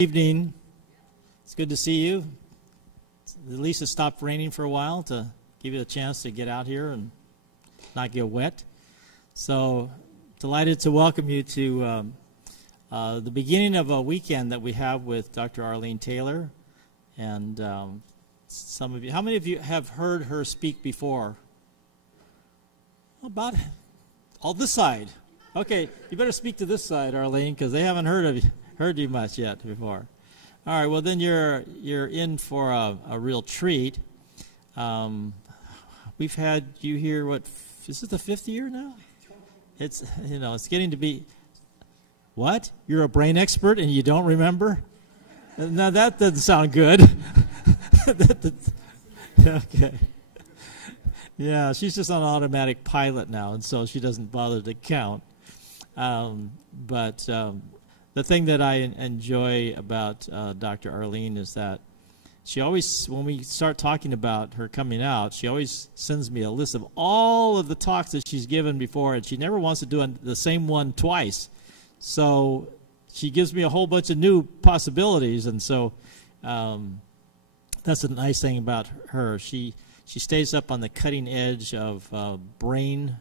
Evening. It's good to see you. At least it stopped raining for a while to give you a chance to get out here and not get wet. So delighted to welcome you to the beginning of a weekend that we have with Dr. Arlene Taylor. And some of you, how many of you have heard her speak before? About all this side. Okay, you better speak to this side, Arlene, because they haven't heard you much yet before. All right, well then you're in for a real treat. We've had you here, what, is this the 5th year now? It's, you know, it's getting to be, what? You're a brain expert and you don't remember? Now that doesn't sound good. Okay. Yeah, she's just on automatic pilot now, and so she doesn't bother to count. The thing that I enjoy about Dr. Arlene is that she always, when we start talking about her coming out, she always sends me a list of all of the talks that she's given before, and she never wants to do the same one twice. So she gives me a whole bunch of new possibilities, and so that's a nice thing about her. She stays up on the cutting edge of brain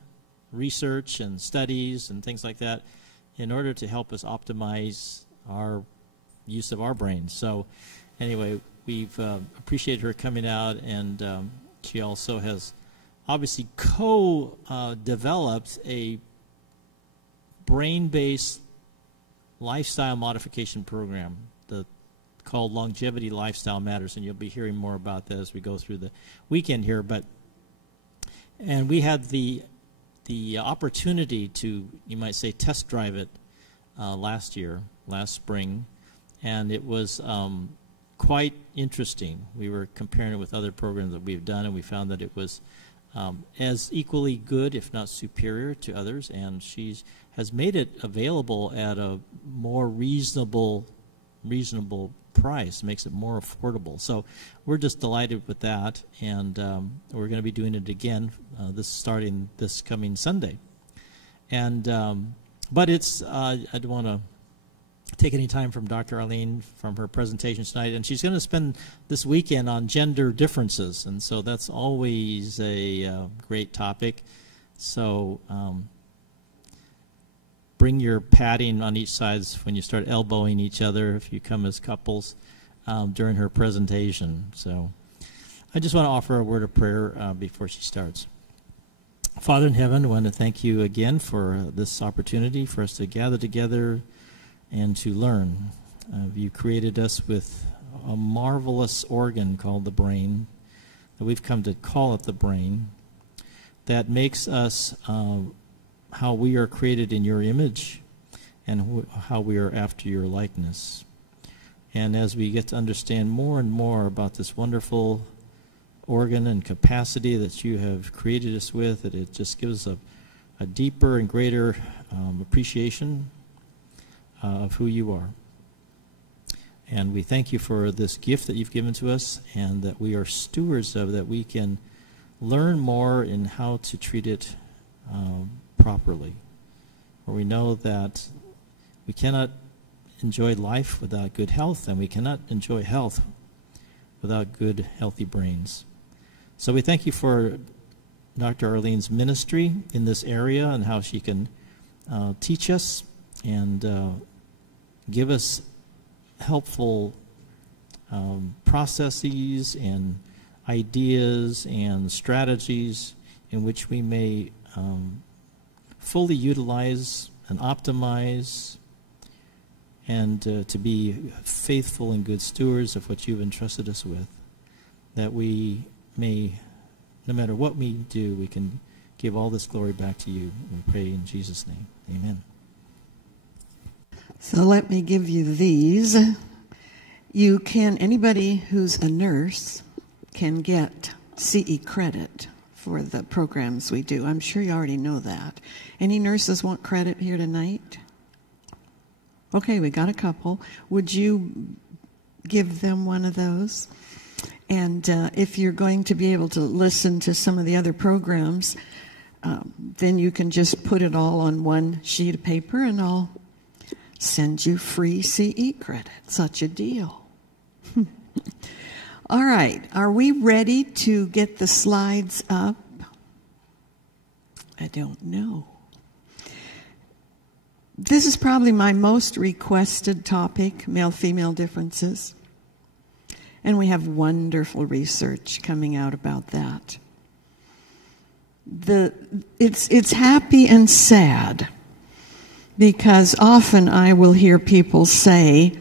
research and studies and things like that in order to help us optimize our use of our brains. So anyway, we've appreciated her coming out, and she also has obviously co-developed a brain-based lifestyle modification program called Longevity Lifestyle Matters, and you'll be hearing more about that as we go through the weekend here. And we had the opportunity to, you might say, test drive it last spring, and it was quite interesting. We were comparing it with other programs that we've done, and we found that it was as equally good, if not superior, to others, and she has made it available at a more reasonable price, makes it more affordable. So we're just delighted with that, and we're going to be doing it again starting this coming Sunday. And but it's I don't want to take any time from Dr. Arlene from her presentation tonight, and she's going to spend this weekend on gender differences, and so that's always a great topic. So bring your padding on each side when you start elbowing each other if you come as couples during her presentation. So I just want to offer a word of prayer before she starts. Father in heaven, I want to thank you again for this opportunity for us to gather together and to learn. You created us with a marvelous organ called the brain, that we've come to call it the brain, that makes us how we are created in your image and how we are after your likeness. And as we get to understand more and more about this wonderful organ and capacity that you have created us with, that it just gives a deeper and greater appreciation of who you are. And we thank you for this gift that you've given to us, and that we are stewards of, that we can learn more in how to treat it properly. For we know that we cannot enjoy life without good health, and we cannot enjoy health without good, healthy brains. So we thank you for Dr. Arlene's ministry in this area and how she can teach us and give us helpful processes and ideas and strategies in which we may fully utilize and optimize, and to be faithful and good stewards of what you've entrusted us with, that we may, no matter what we do, we can give all this glory back to you. We pray in Jesus' name. Amen. So let me give you these. You can, anybody who's a nurse can get CE credit for the programs we do. I'm sure you already know that. Any nurses want credit here tonight? Okay, we got a couple. Would you give them one of those? And if you're going to be able to listen to some of the other programs, then you can just put it all on one sheet of paper, and I'll send you free CE credit. Such a deal. All right, are we ready to get the slides up? I don't know. This is probably my most requested topic, male-female differences. And we have wonderful research coming out about that. It's happy and sad, because often I will hear people say,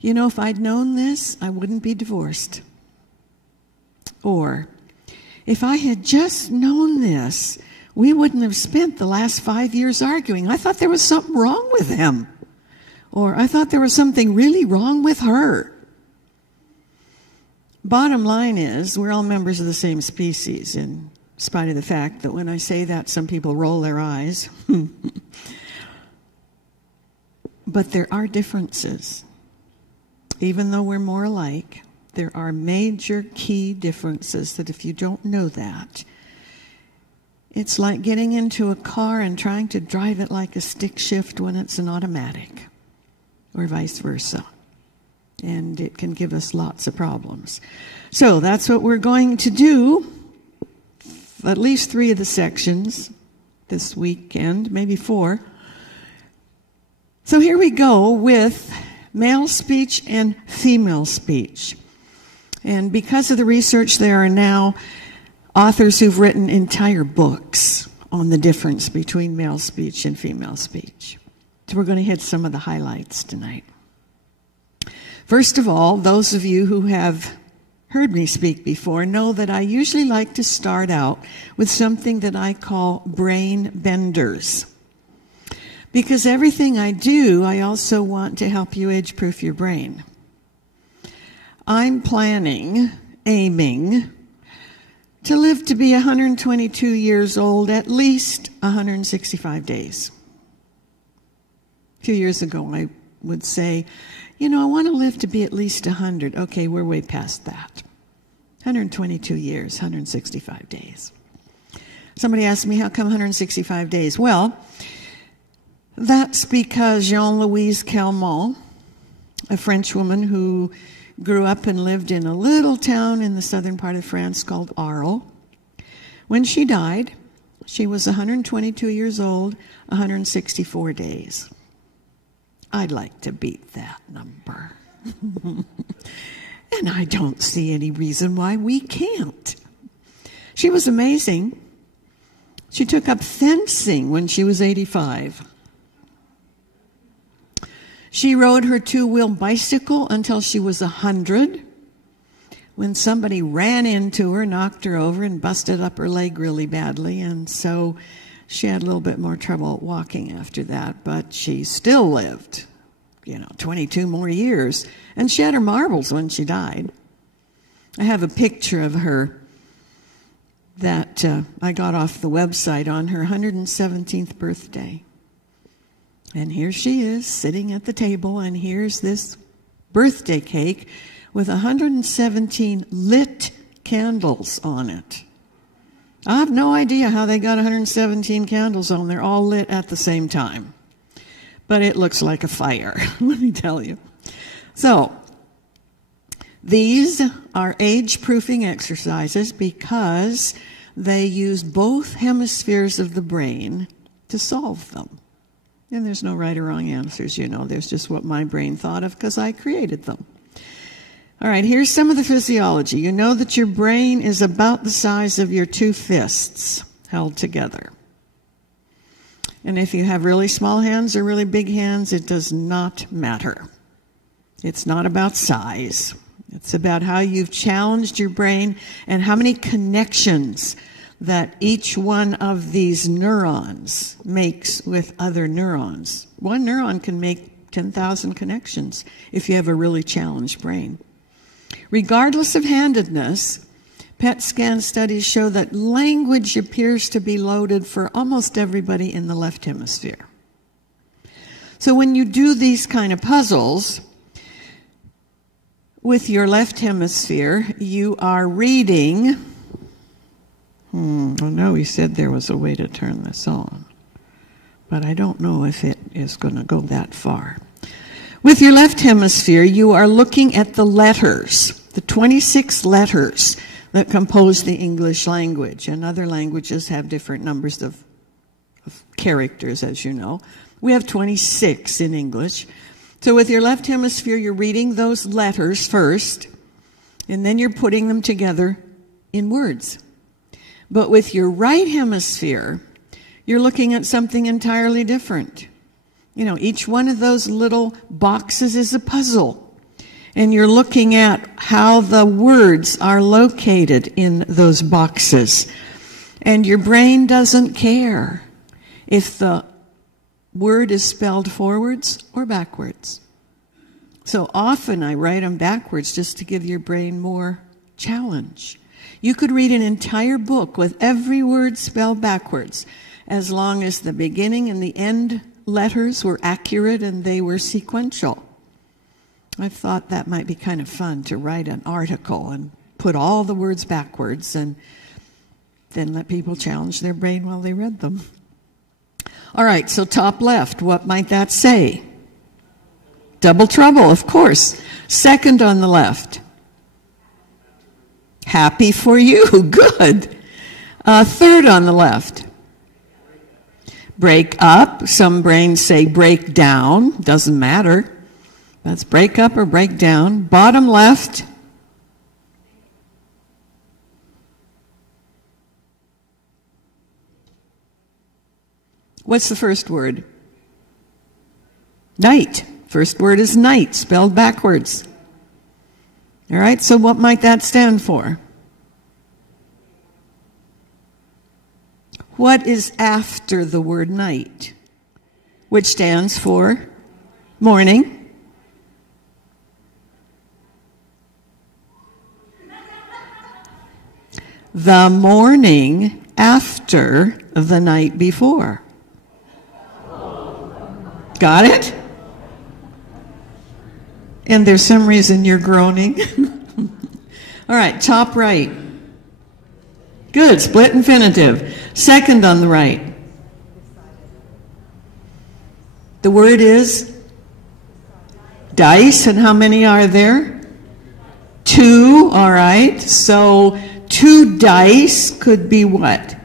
you know, if I'd known this, I wouldn't be divorced. Or, if I had just known this, we wouldn't have spent the last 5 years arguing. I thought there was something wrong with him. Or, I thought there was something really wrong with her. Bottom line is, we're all members of the same species, in spite of the fact that when I say that, some people roll their eyes. But there are differences. Even though we're more alike, there are major key differences that if you don't know that, it's like getting into a car and trying to drive it like a stick shift when it's an automatic, or vice versa. And it can give us lots of problems. So that's what we're going to do, at least 3 of the sections this weekend, maybe 4. So here we go with male speech and female speech. And because of the research, there are now authors who've written entire books on the difference between male speech and female speech. So we're going to hit some of the highlights tonight. First of all, those of you who have heard me speak before know that I usually like to start out with something that I call brain benders. Because everything I do, I also want to help you age-proof your brain. I'm aiming, to live to be 122 years old, at least 165 days. A few years ago, I would say, you know, I want to live to be at least 100. Okay, we're way past that. 122 years, 165 days. Somebody asked me, how come 165 days? Well, that's because Jean-Louise Calment, a French woman who grew up and lived in a little town in the southern part of France called Arles. When she died, she was 122 years old, 164 days. I'd like to beat that number. And I don't see any reason why we can't. She was amazing. She took up fencing when she was 85. She rode her 2-wheel bicycle until she was 100, when somebody ran into her, knocked her over, and busted up her leg really badly. And so she had a little bit more trouble walking after that, but she still lived, 22 more years. And she had her marbles when she died. I have a picture of her that I got off the website on her 117th birthday. And here she is sitting at the table, and here's this birthday cake with 117 lit candles on it. I have no idea how they got 117 candles on. They're all lit at the same time. But it looks like a fire, let me tell you. So, these are age-proofing exercises because they use both hemispheres of the brain to solve them. And there's no right or wrong answers, There's just what my brain thought of because I created them. All right, here's some of the physiology. You know that your brain is about the size of your 2 fists held together. And if you have really small hands or really big hands, it does not matter. It's not about size. It's about how you've challenged your brain and how many connections that each one of these neurons makes with other neurons. One neuron can make 10,000 connections if you have a really challenged brain. Regardless of handedness, PET scan studies show that language appears to be loaded for almost everybody in the left hemisphere. So when you do these kind of puzzles with your left hemisphere, you are reading. Oh no, he said there was a way to turn this on. But I don't know if it is going to go that far. With your left hemisphere, you are looking at the letters, the 26 letters that compose the English language. And other languages have different numbers of characters, as you know. We have 26 in English. So with your left hemisphere, you're reading those letters first, and then you're putting them together in words. But with your right hemisphere, you're looking at something entirely different. You know, each one of those little boxes is a puzzle. And you're looking at how the words are located in those boxes. And your brain doesn't care if the word is spelled forwards or backwards. So often I write them backwards just to give your brain more challenge. You could read an entire book with every word spelled backwards, as long as the beginning and the end letters were accurate and they were sequential. I thought that might be kind of fun to write an article and put all the words backwards and then let people challenge their brain while they read them. All right, so top left, what might that say? Double trouble, of course. Second on the left. Happy for you, good. Third on the left. Break up. Some brains say break down. Doesn't matter. That's break up or break down. Bottom left. What's the first word? Night. First word is night, spelled backwards. All right, so what might that stand for? What is after the word night? Which stands for morning. The morning after the night before. Got it? And there's some reason you're groaning. All right, top right. Good, split infinitive. Second on the right. The word is dice, and how many are there? Two, all right. So 2 dice could be what?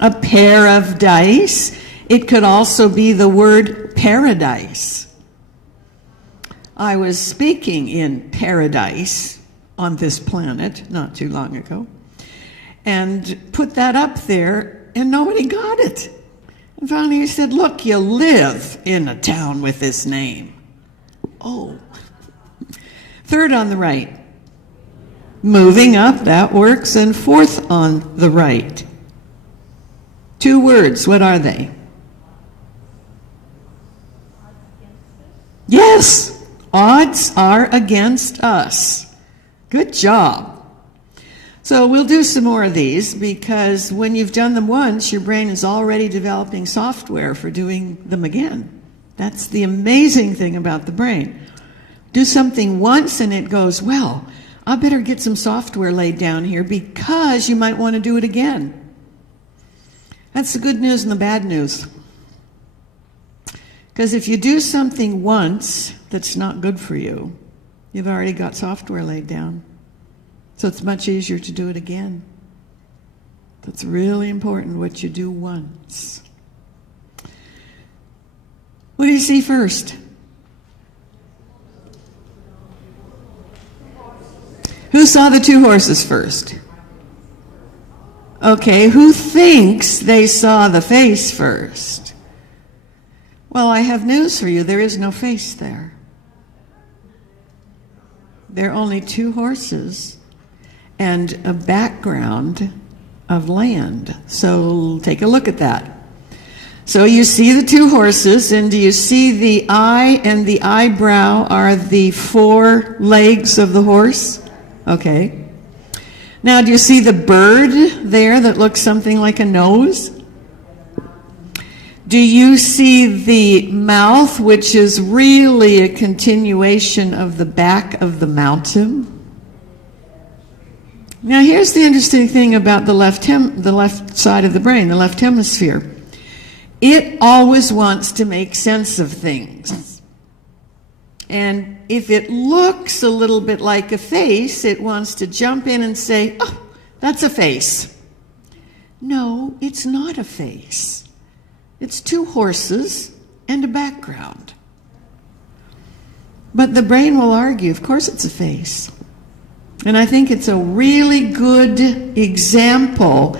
A pair of dice. It could also be the word paradise. I was speaking in paradise on this planet not too long ago and put that up there, and nobody got it. And finally he said, look, you live in a town with this name. Oh. Third on the right. Moving up, that works. And fourth on the right. 2 words, what are they? Yes, odds are against us. Good job. So we'll do some more of these, because when you've done them once, your brain is already developing software for doing them again. That's the amazing thing about the brain. Do something once and it goes, well, I better get some software laid down here because you might want to do it again. That's the good news and the bad news. Because if you do something once that's not good for you, you've already got software laid down. So it's much easier to do it again. That's really important, what you do once. What do you see first? Who saw the 2 horses first? Okay, who thinks they saw the face first? Well, I have news for you. There is no face there. There are only 2 horses and a background of land. So take a look at that. So you see the 2 horses, and do you see the eye and the eyebrow are the 4 legs of the horse? Okay. Now, do you see the bird there that looks something like a nose? Do you see the mouth, which is really a continuation of the back of the mountain? Now, here's the interesting thing about the left side of the brain, the left hemisphere. It always wants to make sense of things. And if it looks a little bit like a face, it wants to jump in and say, oh, that's a face. No, it's not a face. It's two horses and a background. But the brain will argue, of course it's a face. And I think it's a really good example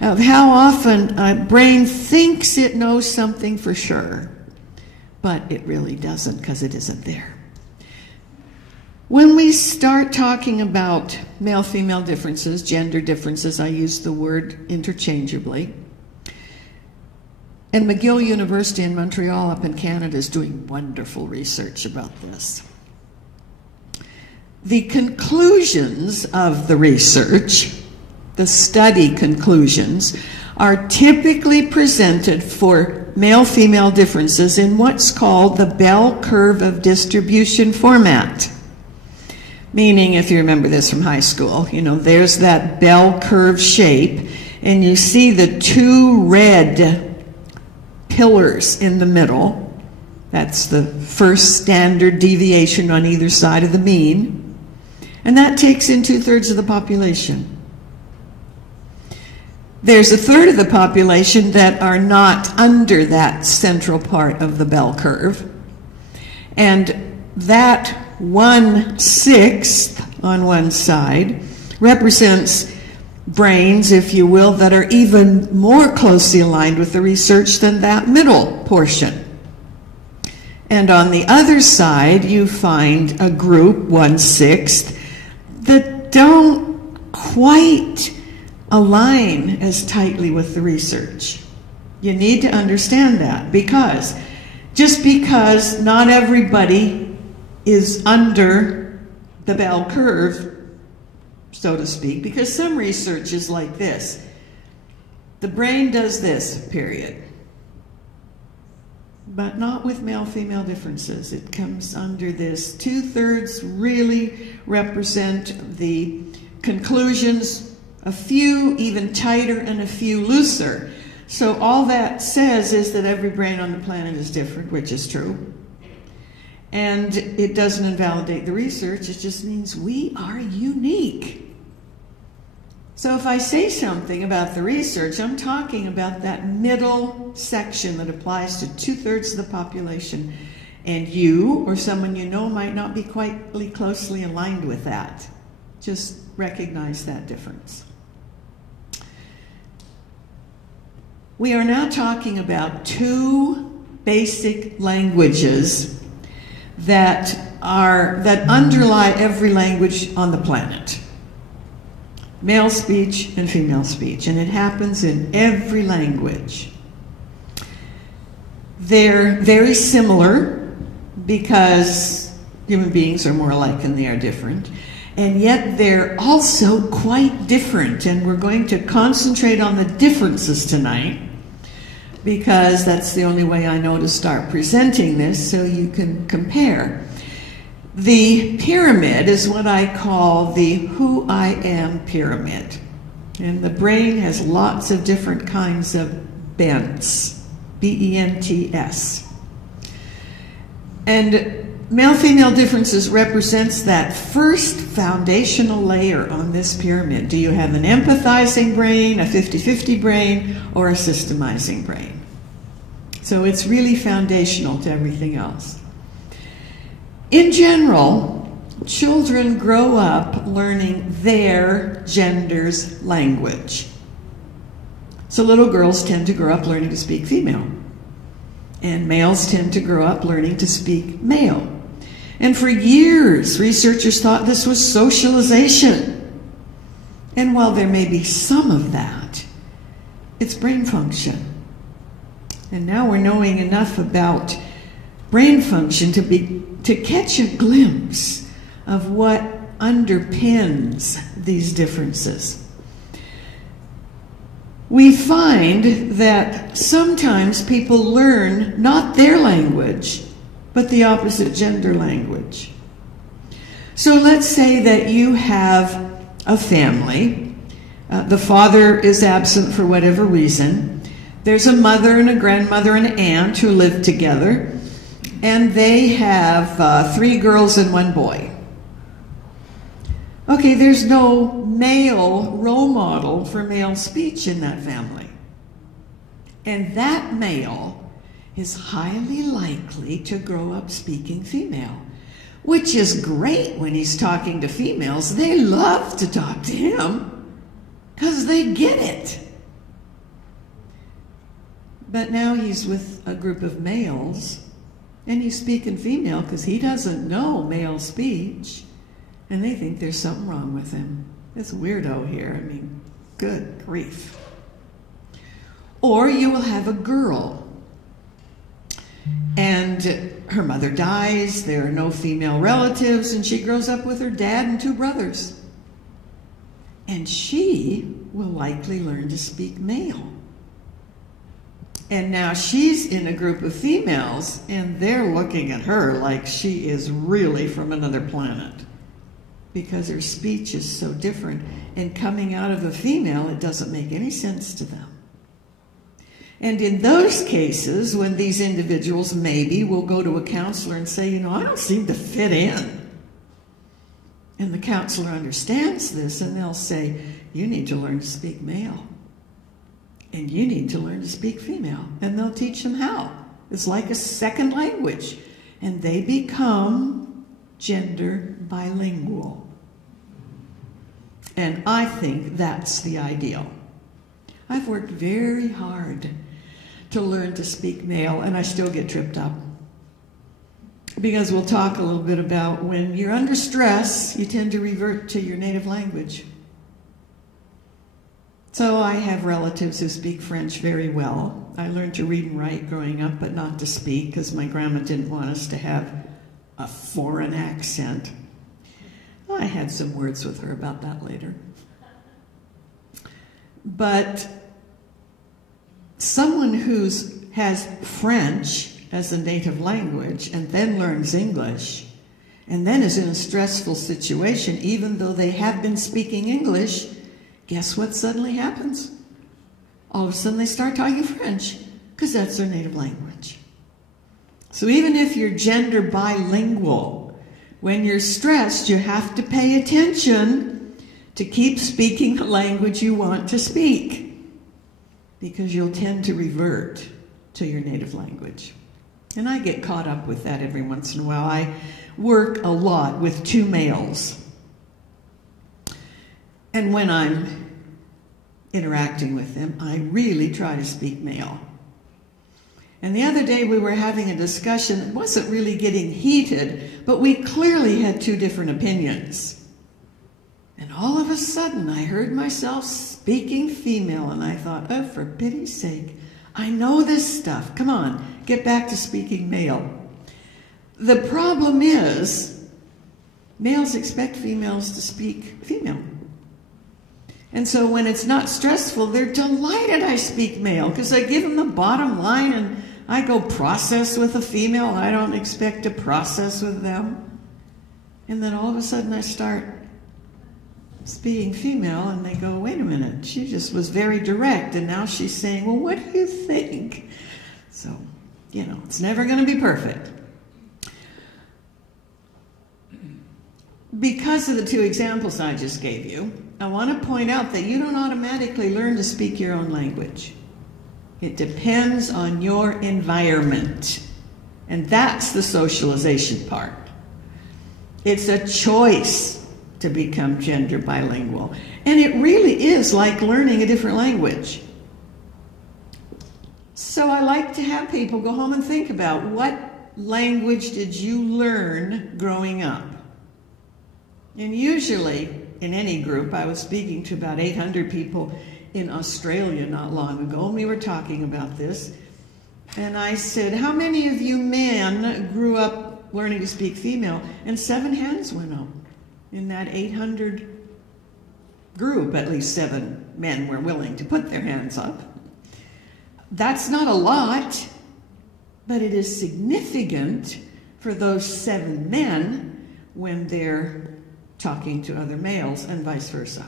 of how often a brain thinks it knows something for sure, but it really doesn't because it isn't there. When we start talking about male-female differences, gender differences, I use the word interchangeably. And McGill University in Montreal up in Canada is doing wonderful research about this. The conclusions of the research, the study conclusions, are typically presented for male-female differences in what's called the bell curve of distribution format. Meaning, if you remember this from high school, you know, there's that bell curve shape, and you see the two red pillars in the middle. That's the first standard deviation on either side of the mean. And that takes in 2/3 of the population. There's a third of the population that are not under that central part of the bell curve. And that 1/6 on one side represents brains, if you will, that are even more closely aligned with the research than that middle portion. And on the other side, you find a group, 1/6, that don't quite align as tightly with the research. You need to understand that, because just because not everybody is under the bell curve, so to speak, because some research is like this. The brain does this, period. But not with male-female differences. It comes under this. 2/3 really represent the conclusions, a few even tighter and a few looser. So all that says is that every brain on the planet is different, which is true. And it doesn't invalidate the research, it just means we are unique. So if I say something about the research, I'm talking about that middle section that applies to 2/3 of the population. And you or someone you know might not be quite closely aligned with that. Just recognize that difference. We are now talking about two basic languages that underlie every language on the planet. Male speech and female speech, and it happens in every language. They're very similar because human beings are more alike than they are different, and yet they're also quite different, and we're going to concentrate on the differences tonight because that's the only way I know to start presenting this so you can compare. The pyramid is what I call the who I am pyramid. And the brain has lots of different kinds of bents, B-E-N-T-S. And male-female differences represents that first foundational layer on this pyramid. Do you have an empathizing brain, a 50-50 brain, or a systemizing brain? So it's really foundational to everything else. In general, children grow up learning their gender's language. So little girls tend to grow up learning to speak female, and males tend to grow up learning to speak male. And for years, researchers thought this was socialization. And while there may be some of that, it's brain function. And now we're knowing enough about brain function to catch a glimpse of what underpins these differences. We find that sometimes people learn not their language, but the opposite gender language. So let's say that you have a family. The father is absent for whatever reason. There's a mother and a grandmother and an aunt who live together, and they have 3 girls and 1 boy. Okay, there's no male role model for male speech in that family. And that male is highly likely to grow up speaking female, which is great when he's talking to females. They love to talk to him because they get it. But now he's with a group of males, and he's speaking female because he doesn't know male speech, and they think there's something wrong with him. This weirdo here, I mean, good grief. Or you will have a girl, and her mother dies, there are no female relatives, and she grows up with her dad and 2 brothers. And she will likely learn to speak male. And now she's in a group of females, and they're looking at her like she is really from another planet, because her speech is so different. And coming out of a female, it doesn't make any sense to them. And in those cases, when these individuals maybe will go to a counselor and say, you know, I don't seem to fit in. And the counselor understands this, and they'll say, you need to learn to speak male. And you need to learn to speak female. And they'll teach them how. It's like a second language. And they become gender bilingual. And I think that's the ideal. I've worked very hard to learn to speak male, and I still get tripped up. Because we'll talk a little bit about when you're under stress, you tend to revert to your native language. So I have relatives who speak French very well. I learned to read and write growing up, but not to speak, because my grandma didn't want us to have a foreign accent. I had some words with her about that later. But someone who has French as a native language and then learns English and then is in a stressful situation, even though they have been speaking English, guess what suddenly happens? All of a sudden they start talking French because that's their native language. So even if you're gender bilingual, when you're stressed, you have to pay attention to keep speaking the language you want to speak, because you'll tend to revert to your native language. And I get caught up with that every once in a while. I work a lot with 2 males. And when I'm interacting with them, I really try to speak male. And the other day we were having a discussion. It wasn't really getting heated, but we clearly had 2 different opinions. And all of a sudden I heard myself speaking female, and I thought, oh, for pity's sake, I know this stuff. Come on, get back to speaking male. The problem is, males expect females to speak female. And so when it's not stressful, they're delighted I speak male, because I give them the bottom line, and I go process with a female. I don't expect to process with them. And then all of a sudden I start speaking female, and they go, wait a minute, she just was very direct, and now she's saying, well, what do you think? So, you know, it's never going to be perfect. Because of the 2 examples I just gave you, I want to point out that you don't automatically learn to speak your own language. It depends on your environment, and that's the socialization part. It's a choice to become gender bilingual. And it really is like learning a different language. So I like to have people go home and think about, what language did you learn growing up? And usually, in any group, I was speaking to about 800 people in Australia not long ago, and we were talking about this. And I said, how many of you men grew up learning to speak female? And 7 hands went up. In that 800 group, at least 7 men were willing to put their hands up. That's not a lot, but it is significant for those 7 men when they're talking to other males, and vice versa.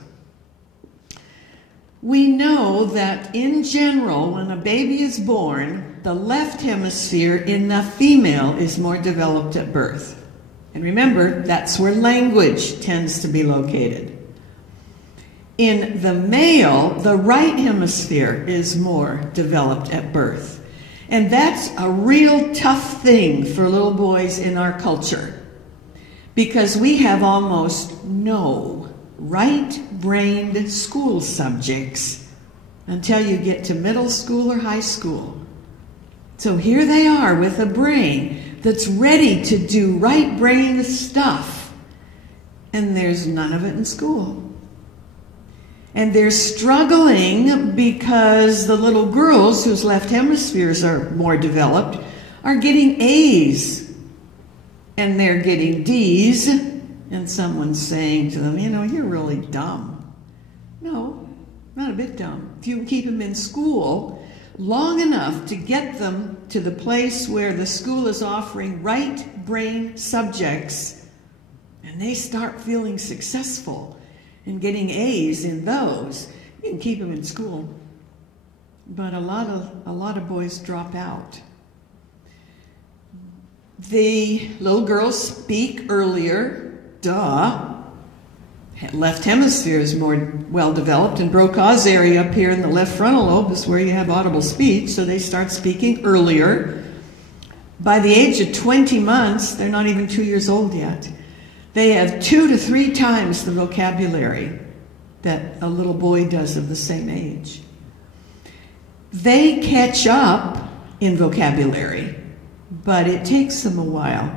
We know that in general, when a baby is born, the left hemisphere in the female is more developed at birth. And remember, that's where language tends to be located. In the male, the right hemisphere is more developed at birth. And that's a real tough thing for little boys in our culture, because we have almost no right-brained school subjects until you get to middle school or high school. So here they are with a brain that's ready to do right-brained stuff, and there's none of it in school. And they're struggling because the little girls whose left hemispheres are more developed are getting A's, and they're getting D's, and someone's saying to them, you know, you're really dumb. No, not a bit dumb. If you can keep them in school long enough to get them to the place where the school is offering right brain subjects, and they start feeling successful and getting A's in those, you can keep them in school. But a lot of boys drop out. The little girls speak earlier, duh. Left hemisphere is more well developed, and Brocau's area up here in the left frontal lobe is where you have audible speech, so they start speaking earlier. By the age of 20 months, they're not even 2 years old yet. They have 2 to 3 times the vocabulary that a little boy does of the same age. They catch up in vocabulary, but it takes them a while.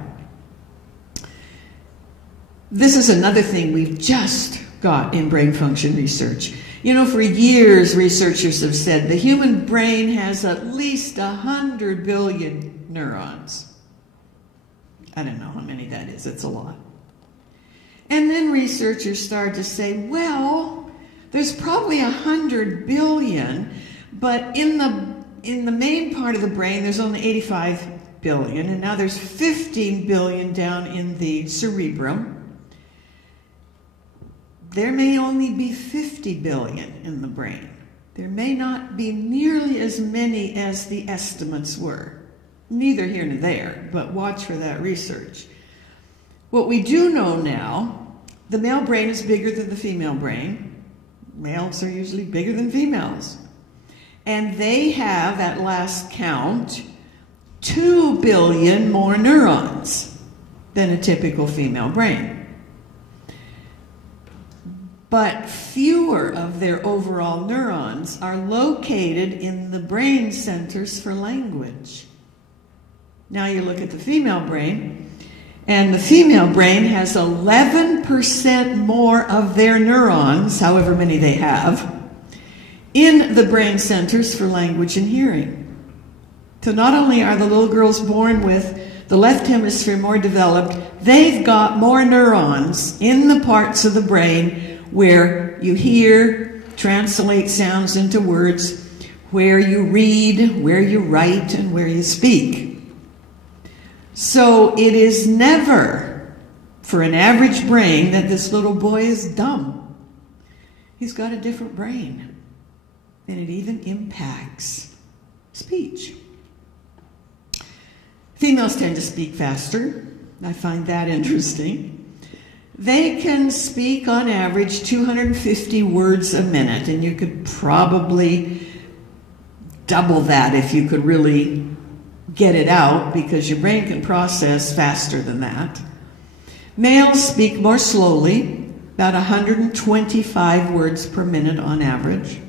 This is another thing we've just got in brain function research. You know, for years, researchers have said the human brain has at least 100 billion neurons. I don't know how many that is. It's a lot. And then researchers started to say, well, there's probably 100 billion, but in the main part of the brain, there's only 85 billion, and now there's 15 billion down in the cerebrum. There may only be 50 billion in the brain. There may not be nearly as many as the estimates were. Neither here nor there, but watch for that research. What we do know now, the male brain is bigger than the female brain. Males are usually bigger than females. And they have, at last count, 2 billion more neurons than a typical female brain. But fewer of their overall neurons are located in the brain centers for language. Now you look at the female brain, and the female brain has 11% more of their neurons, however many they have, in the brain centers for language and hearing. So not only are the little girls born with the left hemisphere more developed, they've got more neurons in the parts of the brain where you hear, translate sounds into words, where you read, where you write, and where you speak. So it is never, for an average brain, that this little boy is dumb. He's got a different brain, and it even impacts speech. Females tend to speak faster. I find that interesting. They can speak on average 250 words a minute, and you could probably double that if you could really get it out, because your brain can process faster than that. Males speak more slowly, about 125 words per minute on average.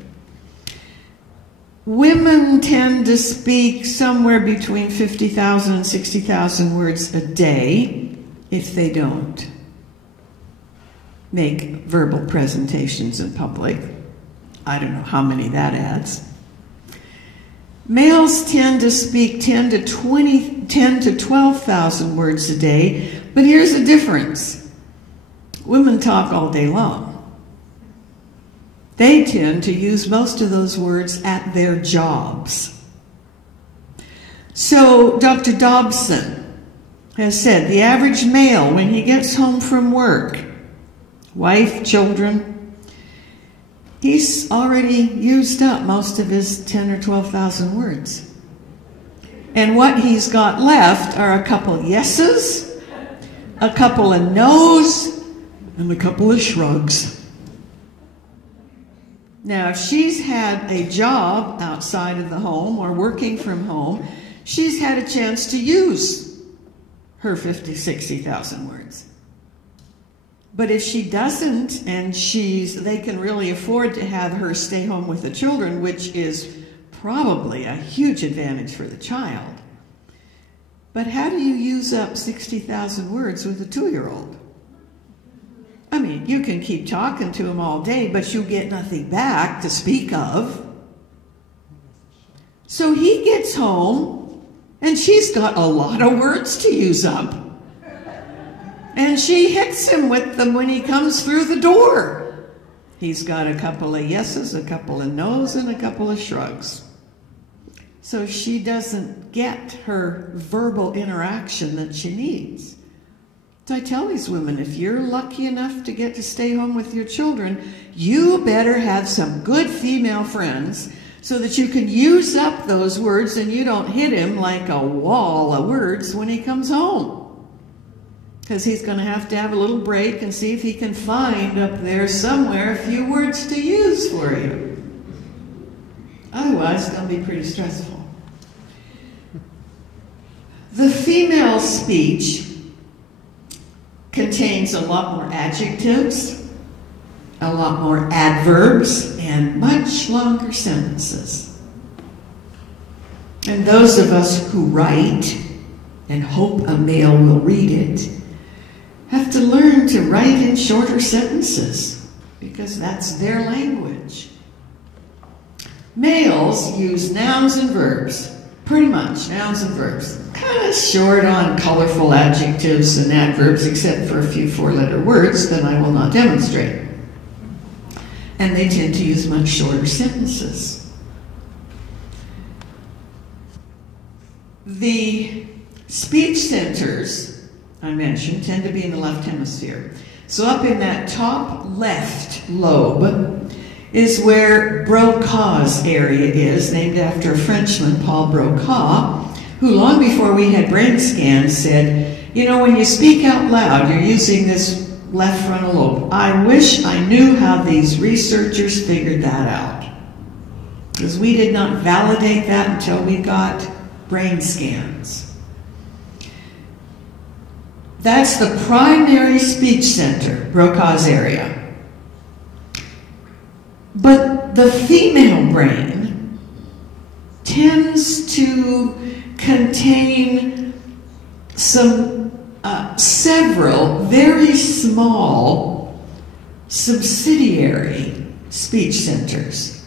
Women tend to speak somewhere between 50,000 and 60,000 words a day if they don't make verbal presentations in public. I don't know how many that adds. Males tend to speak 10 to 12,000 words a day, but here's the difference. Women talk all day long. They tend to use most of those words at their jobs. So Dr. Dobson has said the average male, when he gets home from work, wife, children, he's already used up most of his 10 or 12,000 words. And what he's got left are a couple yeses, a couple of no's, and a couple of shrugs. Now, if she's had a job outside of the home or working from home, she's had a chance to use her 50, 60,000 words. But if she doesn't, and they can really afford to have her stay home with the children, which is probably a huge advantage for the child. But how do you use up 60,000 words with a 2-year-old? I mean, you can keep talking to him all day, but you'll get nothing back to speak of. So he gets home, and she's got a lot of words to use up. And she hits him with them when he comes through the door. He's got a couple of yeses, a couple of no's, and a couple of shrugs. So she doesn't get her verbal interaction that she needs. So I tell these women, if you're lucky enough to get to stay home with your children, you better have some good female friends so that you can use up those words and you don't hit him like a wall of words when he comes home. Because he's going to have a little break and see if he can find up there somewhere a few words to use for you. Otherwise, it's going to be pretty stressful. The female speech contains a lot more adjectives, a lot more adverbs, and much longer sentences. And those of us who write and hope a male will read it have to learn to write in shorter sentences because that's their language. Males use nouns and verbs, pretty much nouns and verbs. Kind of short on colorful adjectives and adverbs, except for a few 4-letter words that I will not demonstrate. And they tend to use much shorter sentences. The speech centers I mentioned tend to be in the left hemisphere. So up in that top left lobe is where Brocaw's area is, named after a Frenchman, Paul Broca, who long before we had brain scans said, you know, when you speak out loud, you're using this left frontal lobe. I wish I knew how these researchers figured that out, because we did not validate that until we got brain scans. That's the primary speech center, Brocaw's area. But the female brain tends to contain several very small subsidiary speech centers.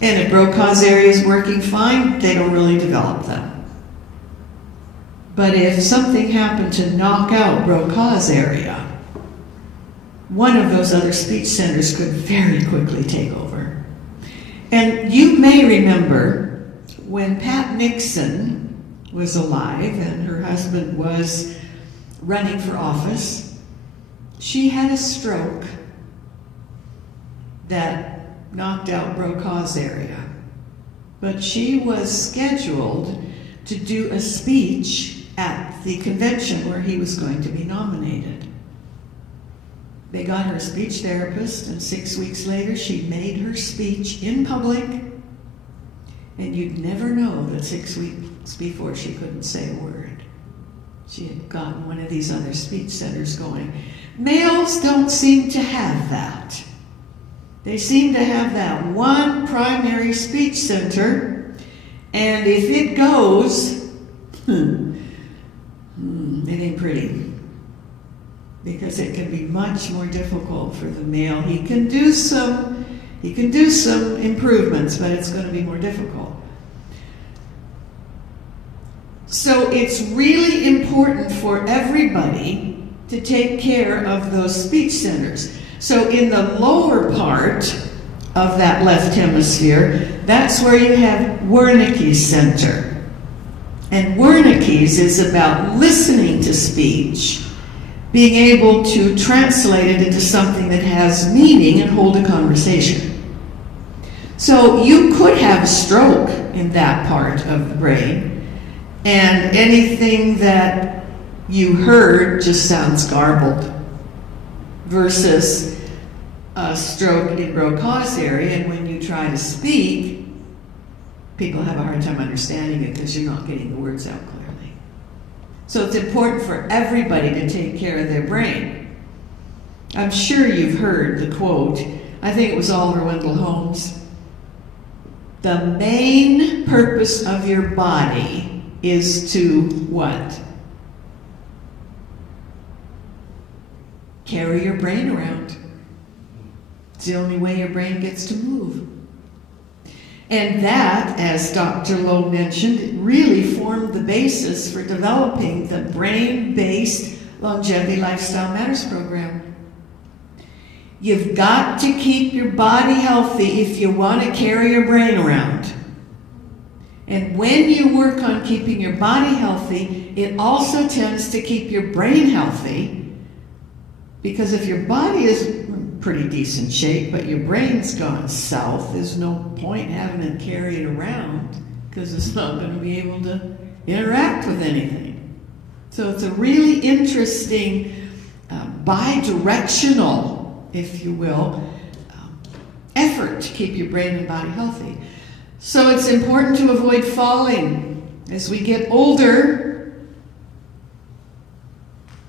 And if Brocaw's area is working fine, they don't really develop them. But if something happened to knock out Brocaw's area, one of those other speech centers could very quickly take over. And you may remember when Pat Nixon was alive and her husband was running for office, she had a stroke that knocked out Brocaw's area. But she was scheduled to do a speech at the convention where he was going to be nominated. They got her a speech therapist, and 6 weeks later she made her speech in public, and you'd never know that 6 weeks before she couldn't say a word. She had gotten one of these other speech centers going. Males don't seem to have that. They seem to have that one primary speech center, and if it goes, it ain't pretty, because it can be much more difficult for the male. He can do some improvements, but it's going to be more difficult. So it's really important for everybody to take care of those speech centers. So in the lower part of that left hemisphere, that's where you have Wernicke's center. And Wernicke's is about listening to speech, being able to translate it into something that has meaning and hold a conversation. So you could have a stroke in that part of the brain, and anything that you heard just sounds garbled, versus a stroke in Broca's area, and when you try to speak, people have a hard time understanding it because you're not getting the words out clearly. So it's important for everybody to take care of their brain. I'm sure you've heard the quote, I think it was Oliver Wendell Holmes, the main purpose of your body is to what? Carry your brain around. It's the only way your brain gets to move. And that, as Dr. Lowe mentioned, really formed the basis for developing the brain-based Longevity Lifestyle Matters program. You've got to keep your body healthy if you want to carry your brain around. And when you work on keeping your body healthy, it also tends to keep your brain healthy, because if your body is in pretty decent shape, but your brain's gone south, there's no point having it carried around, because it's not going to be able to interact with anything. So it's a really interesting bi-directional, if you will, effort to keep your brain and body healthy. So it's important to avoid falling. As we get older,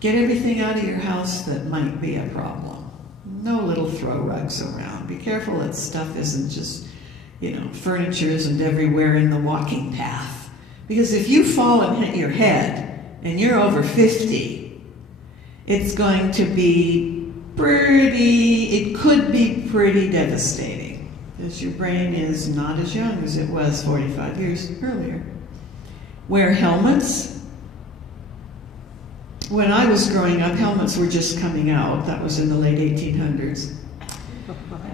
get everything out of your house that might be a problem. No little throw rugs around. Be careful that stuff isn't just, furniture isn't everywhere in the walking path. Because if you fall and hit your head and you're over 50, it's going to be it could be pretty devastating, because your brain is not as young as it was 45 years earlier. Wear helmets. When I was growing up, helmets were just coming out. That was in the late 1800s.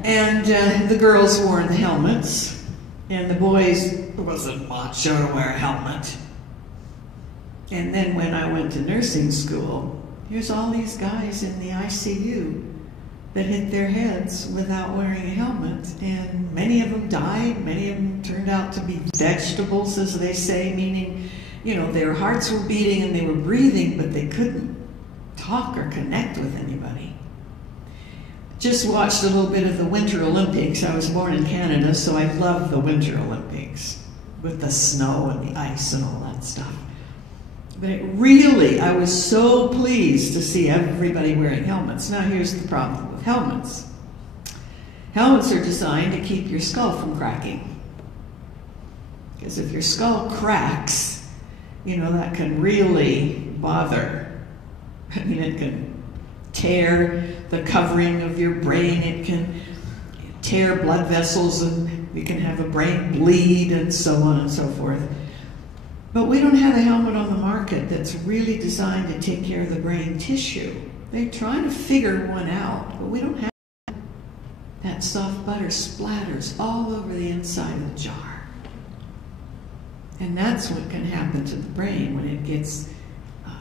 And the girls wore the helmets, and the boys, it wasn't macho to wear a helmet. And then when I went to nursing school, here's all these guys in the ICU that hit their heads without wearing a helmet, and many of them died. Many of them turned out to be vegetables, as they say, meaning, their hearts were beating and they were breathing, but they couldn't talk or connect with anybody. Just watched a little bit of the Winter Olympics. I was born in Canada, so I love the Winter Olympics with the snow and the ice and all that stuff. But I was so pleased to see everybody wearing helmets. Now here's the problem with helmets. Helmets are designed to keep your skull from cracking. Because if your skull cracks, that can really bother. I mean, it can tear the covering of your brain. It can tear blood vessels, and you can have a brain bleed, and so on and so forth. But we don't have a helmet on the market that's really designed to take care of the brain tissue. They're trying to figure one out, but we don't have it. That soft butter splatters all over the inside of the jar. And that's what can happen to the brain when it gets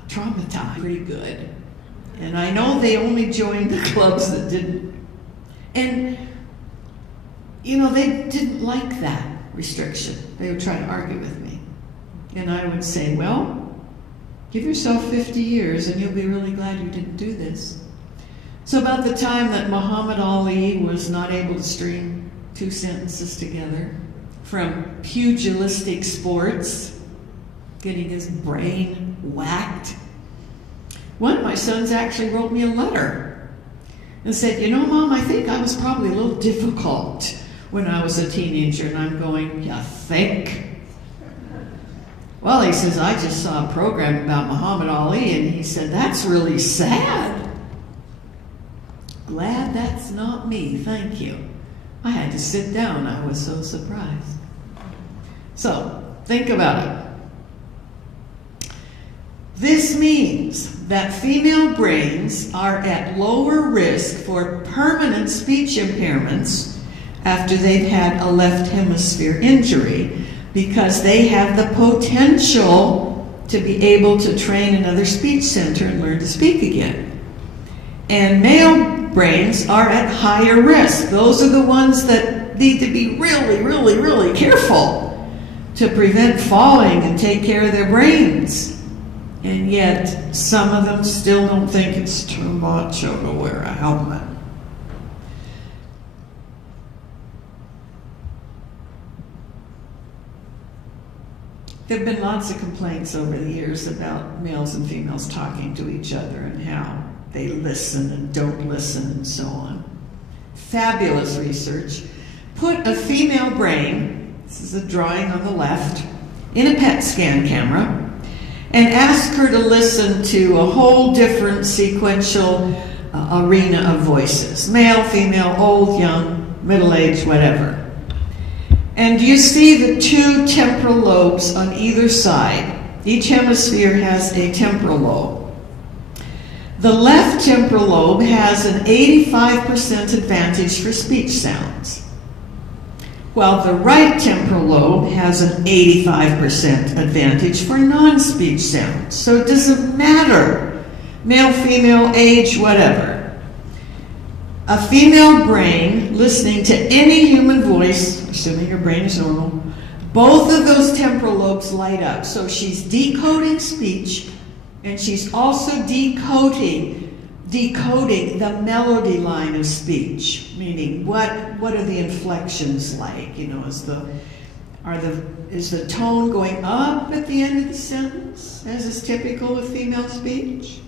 traumatized pretty good. And I know they only joined the clubs that didn't. And, they didn't like that restriction. They would try to argue with me. And I would say, well, give yourself 50 years and you'll be really glad you didn't do this. So about the time that Muhammad Ali was not able to string two sentences together from pugilistic sports, getting his brain whacked, one of my sons actually wrote me a letter and said, Mom, I think I was probably a little difficult when I was a teenager. And I'm going, you think? Well, he says, I just saw a program about Muhammad Ali, and he said, that's really sad. Glad that's not me, thank you. I had to sit down, I was so surprised. So, think about it. This means that female brains are at lower risk for permanent speech impairments after they've had a left hemisphere injury, because they have the potential to be able to train another speech center and learn to speak again. And male brains are at higher risk. Those are the ones that need to be really, really, really careful to prevent falling and take care of their brains. And yet, some of them still don't think it's too macho to wear a helmet. There have been lots of complaints over the years about males and females talking to each other and how they listen and don't listen and so on. Fabulous research. Put a female brain, this is a drawing on the left, in a PET scan camera and ask her to listen to a whole different sequential arena of voices. Male, female, old, young, middle-aged, whatever. And you see the two temporal lobes on either side. Each hemisphere has a temporal lobe. The left temporal lobe has an 85% advantage for speech sounds, while the right temporal lobe has an 85% advantage for non-speech sounds. So it doesn't matter, male, female, age, whatever. A female brain listening to any human voice, assuming your brain is normal, both of those temporal lobes light up. So she's decoding speech, and she's also decoding the melody line of speech, meaning what are the inflections like? You know, is the tone going up at the end of the sentence, as is typical of female speech?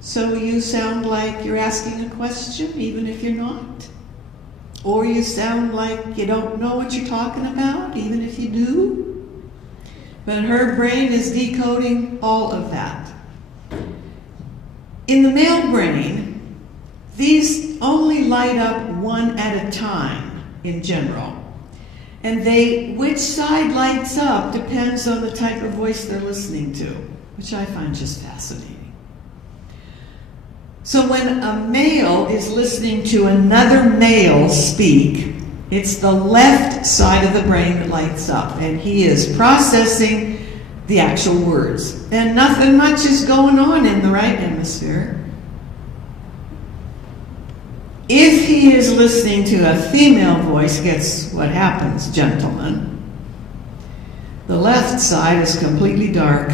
So you sound like you're asking a question, even if you're not. Or you sound like you don't know what you're talking about, even if you do. But her brain is decoding all of that. In the male brain, these only light up one at a time in general. And which side lights up depends on the type of voice they're listening to, which I find just fascinating. So when a male is listening to another male speak, it's the left side of the brain that lights up, and he is processing the actual words. And nothing much is going on in the right hemisphere. If he is listening to a female voice, guess what happens, gentlemen? The left side is completely dark.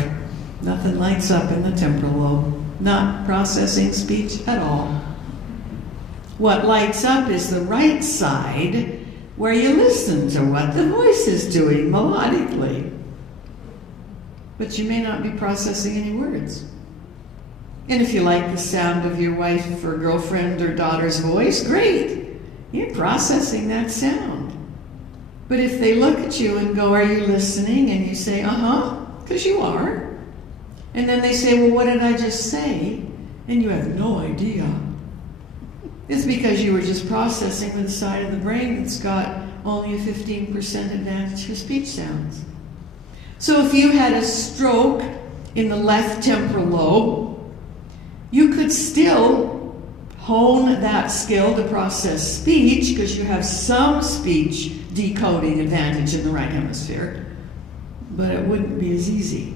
Nothing lights up in the temporal lobe. Not processing speech at all. What lights up is the right side, where you listen to what the voice is doing melodically. But you may not be processing any words. And if you like the sound of your wife or girlfriend or daughter's voice, great. You're processing that sound. But if they look at you and go, "Are you listening?" and you say, "Uh-huh," because you are. And then they say, "Well, what did I just say?" And you have no idea. It's because you were just processing with the side of the brain that's got only a 15% advantage for speech sounds. So if you had a stroke in the left temporal lobe, you could still hone that skill to process speech because you have some speech decoding advantage in the right hemisphere, but it wouldn't be as easy.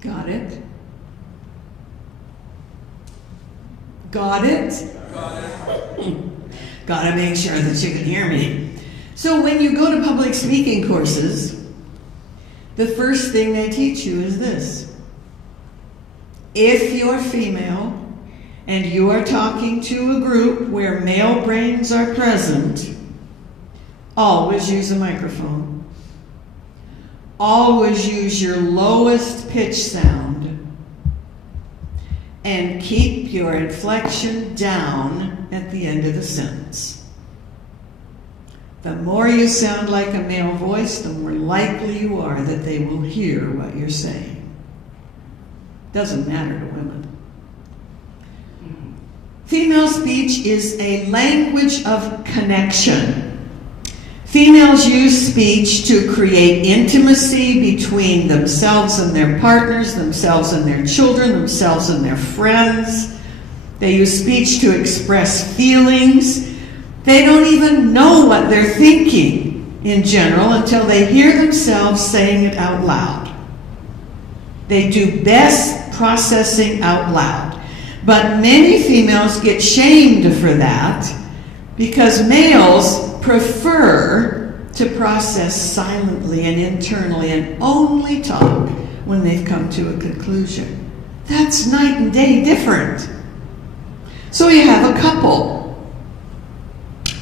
Got it? Got it? Got it. Gotta make sure that you can hear me. So when you go to public speaking courses, the first thing they teach you is this. If you're female and you are talking to a group where male brains are present, always use a microphone. Always use your lowest pitch sound and keep your inflection down at the end of the sentence. The more you sound like a male voice, the more likely you are that they will hear what you're saying. Doesn't matter to women. Female speech is a language of connection. Females use speech to create intimacy between themselves and their partners, themselves and their children, themselves and their friends. They use speech to express feelings. They don't even know what they're thinking in general until they hear themselves saying it out loud. They do best processing out loud. But many females get shamed for that because males prefer to process silently and internally and only talk when they've come to a conclusion. That's night and day different. So you have a couple,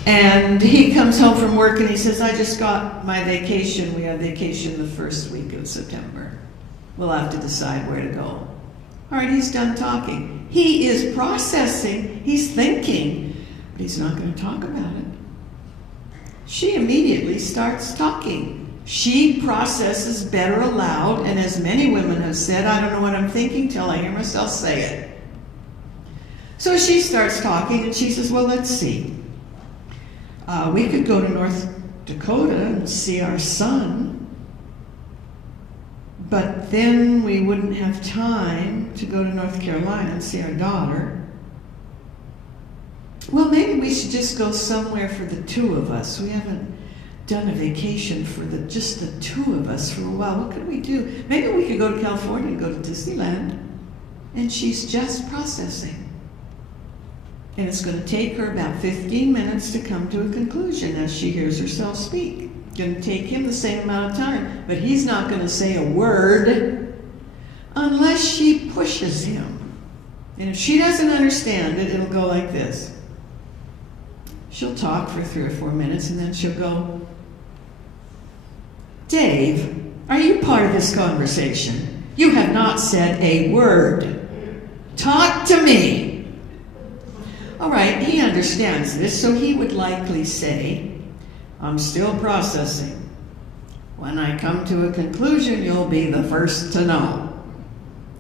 and he comes home from work and he says, I just got my vacation. We have vacation the first week of September. We'll have to decide where to go. All right, he's done talking. He is processing, he's thinking, but he's not going to talk about it. She immediately starts talking. She processes better aloud, and as many women have said, I don't know what I'm thinking till I hear myself say it. So she starts talking, and she says, well, let's see. We could go to North Dakota and see our son, but then we wouldn't have time to go to North Carolina and see our daughter. Well, maybe we should just go somewhere for the two of us. We haven't done a vacation for just the two of us for a while. What could we do? Maybe we could go to California and go to Disneyland. And she's just processing. And it's going to take her about 15 minutes to come to a conclusion as she hears herself speak. It's going to take him the same amount of time, but he's not going to say a word unless she pushes him. And if she doesn't understand it, it'll go like this. She'll talk for 3 or 4 minutes, and then she'll go, Dave, are you part of this conversation? You have not said a word. Talk to me. All right, he understands this, so he would likely say, I'm still processing. When I come to a conclusion, you'll be the first to know.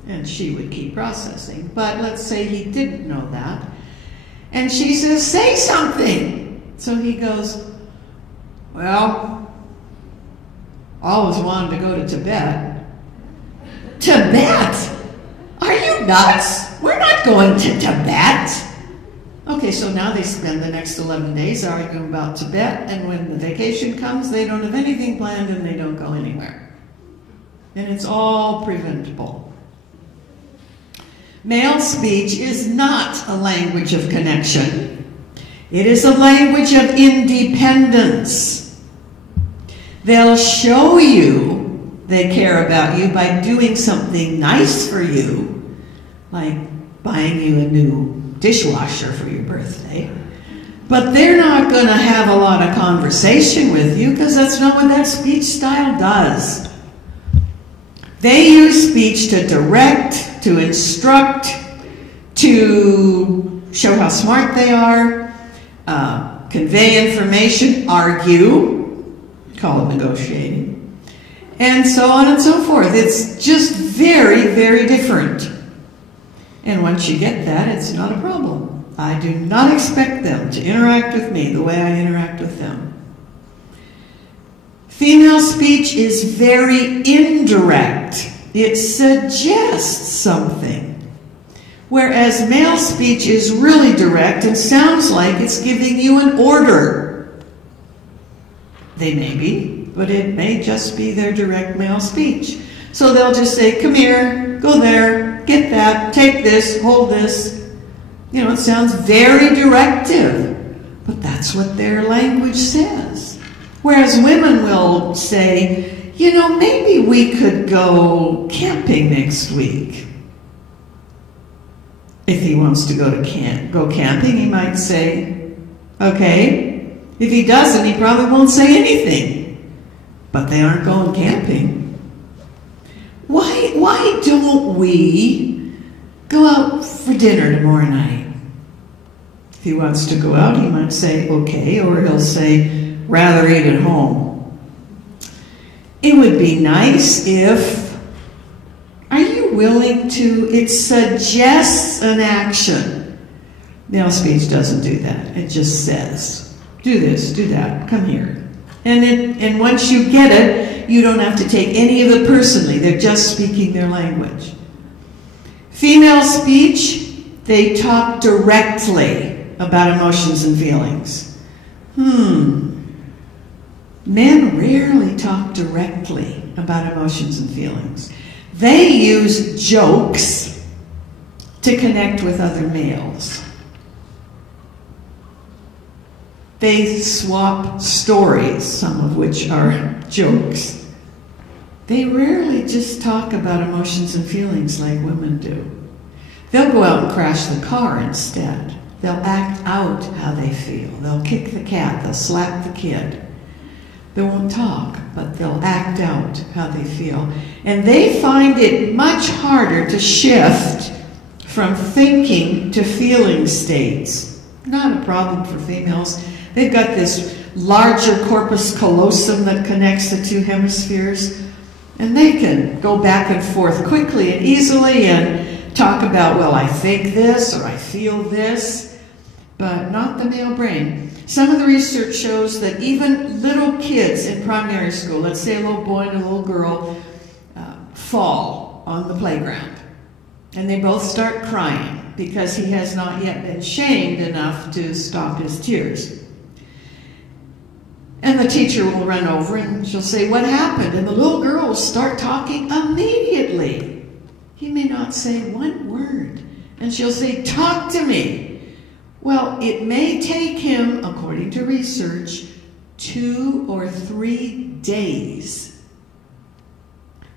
And she would keep processing. But let's say he didn't know that. And she says, say something. So he goes, well, I always wanted to go to Tibet. Tibet? Are you nuts? We're not going to Tibet. Okay, so now they spend the next 11 days arguing about Tibet, and when the vacation comes, they don't have anything planned and they don't go anywhere. And it's all preventable. Male speech is not a language of connection. It is a language of independence. They'll show you they care about you by doing something nice for you, like buying you a new dishwasher for your birthday. But they're not going to have a lot of conversation with you because that's not what that speech style does. They use speech to direct, to instruct, to show how smart they are, convey information, argue, call it negotiating, and so on and so forth. It's just very, very different. And once you get that, it's not a problem. I do not expect them to interact with me the way I interact with them. Female speech is very indirect. It suggests something. Whereas male speech is really direct and sounds like it's giving you an order. They may be, but it may just be their direct male speech. So they'll just say, come here, go there, get that, take this, hold this. You know, it sounds very directive, but that's what their language says. Whereas women will say, you know, maybe we could go camping next week. If he wants to go camping, he might say, okay. If he doesn't, he probably won't say anything. But they aren't going camping. Why don't we go out for dinner tomorrow night? If he wants to go out, he might say, okay, or he'll say, rather eat at home. It would be nice if, are you willing to, it suggests an action. Male speech doesn't do that. It just says, do this, do that, come here. And once you get it, you don't have to take any of it personally. They're just speaking their language. Female speech, they talk directly about emotions and feelings. Men rarely talk directly about emotions and feelings. They use jokes to connect with other males. They swap stories, some of which are jokes. They rarely just talk about emotions and feelings like women do. They'll go out and crash the car instead. They'll act out how they feel. They'll kick the cat, they'll slap the kid. They won't talk, but they'll act out how they feel. And they find it much harder to shift from thinking to feeling states. Not a problem for females. They've got this larger corpus callosum that connects the two hemispheres, and they can go back and forth quickly and easily and talk about, well, I think this or I feel this, but not the male brain. Some of the research shows that even little kids in primary school, let's say a little boy and a little girl, fall on the playground. And they both start crying because he has not yet been shamed enough to stop his tears. And the teacher will run over and she'll say, what happened? And the little girl will start talking immediately. He may not say one word. And she'll say, talk to me. Well, it may take him, according to research, 2 or 3 days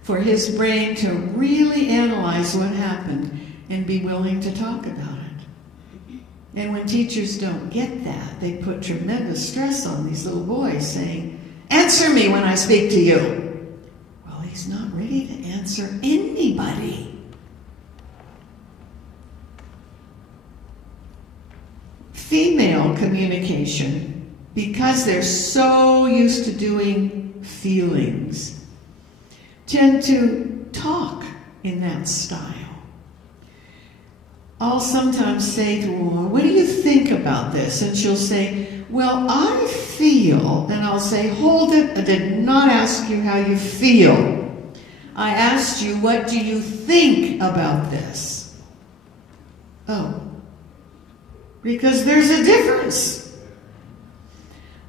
for his brain to really analyze what happened and be willing to talk about it. And when teachers don't get that, they put tremendous stress on these little boys saying, answer me when I speak to you. Well, he's not ready to answer anybody. Female communication, because they're so used to doing feelings, tend to talk in that style. I'll sometimes say to a woman, what do you think about this? And she'll say, well, I feel, and I'll say, hold it, I did not ask you how you feel. I asked you, what do you think about this? Oh. Because there's a difference.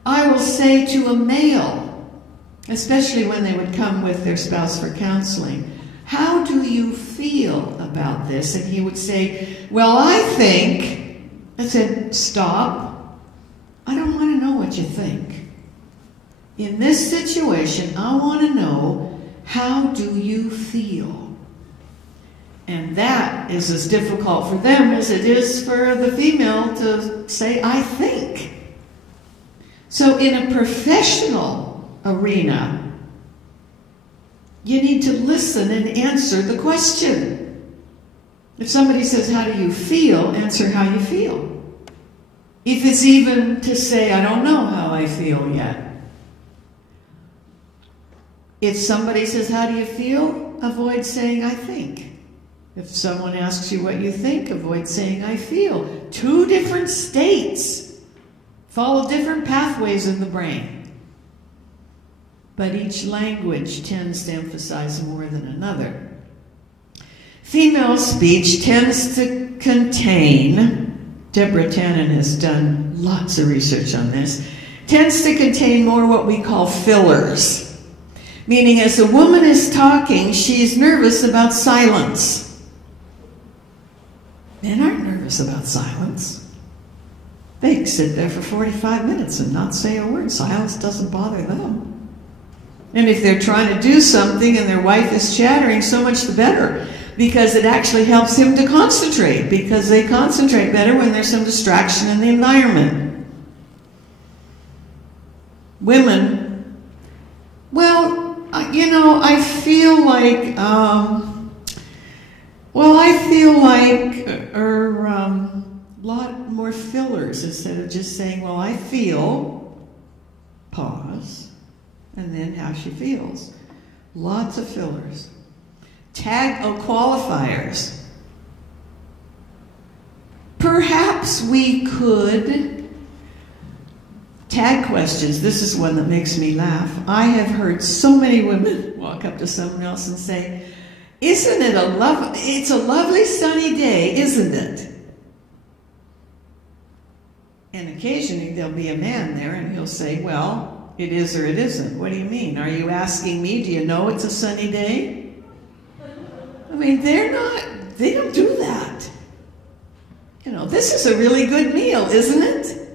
I will say to a male, especially when they would come with their spouse for counseling, how do you feel about this? And he would say, well, I think. I said, stop. I don't want to know what you think. In this situation, I want to know, how do you feel? And that is as difficult for them as it is for the female to say, I think. So in a professional arena, you need to listen and answer the question. If somebody says, how do you feel? Answer how you feel. If it's even to say, I don't know how I feel yet. If somebody says, how do you feel? Avoid saying, I think. If someone asks you what you think, avoid saying, I feel. 2 different states follow different pathways in the brain. But each language tends to emphasize more than another. Female speech tends to contain, Deborah Tannen has done lots of research on this, tends to contain more what we call fillers. Meaning as a woman is talking, she's nervous about silence. Men aren't nervous about silence. They can sit there for 45 minutes and not say a word. Silence doesn't bother them. And if they're trying to do something and their wife is chattering, so much the better, because it actually helps him to concentrate, because they concentrate better when there's some distraction in the environment. Women, well, you know, I feel like, a lot more fillers instead of just saying, well, I feel, pause, and then how she feels. Lots of fillers. Qualifiers. Perhaps we could tag questions. This is one that makes me laugh. I have heard so many women walk up to someone else and say, isn't it it's a lovely sunny day, isn't it? And occasionally there'll be a man there and he'll say, well, it is or it isn't. What do you mean? Are you asking me, do you know it's a sunny day? I mean, they don't do that. You know, this is a really good meal, isn't it?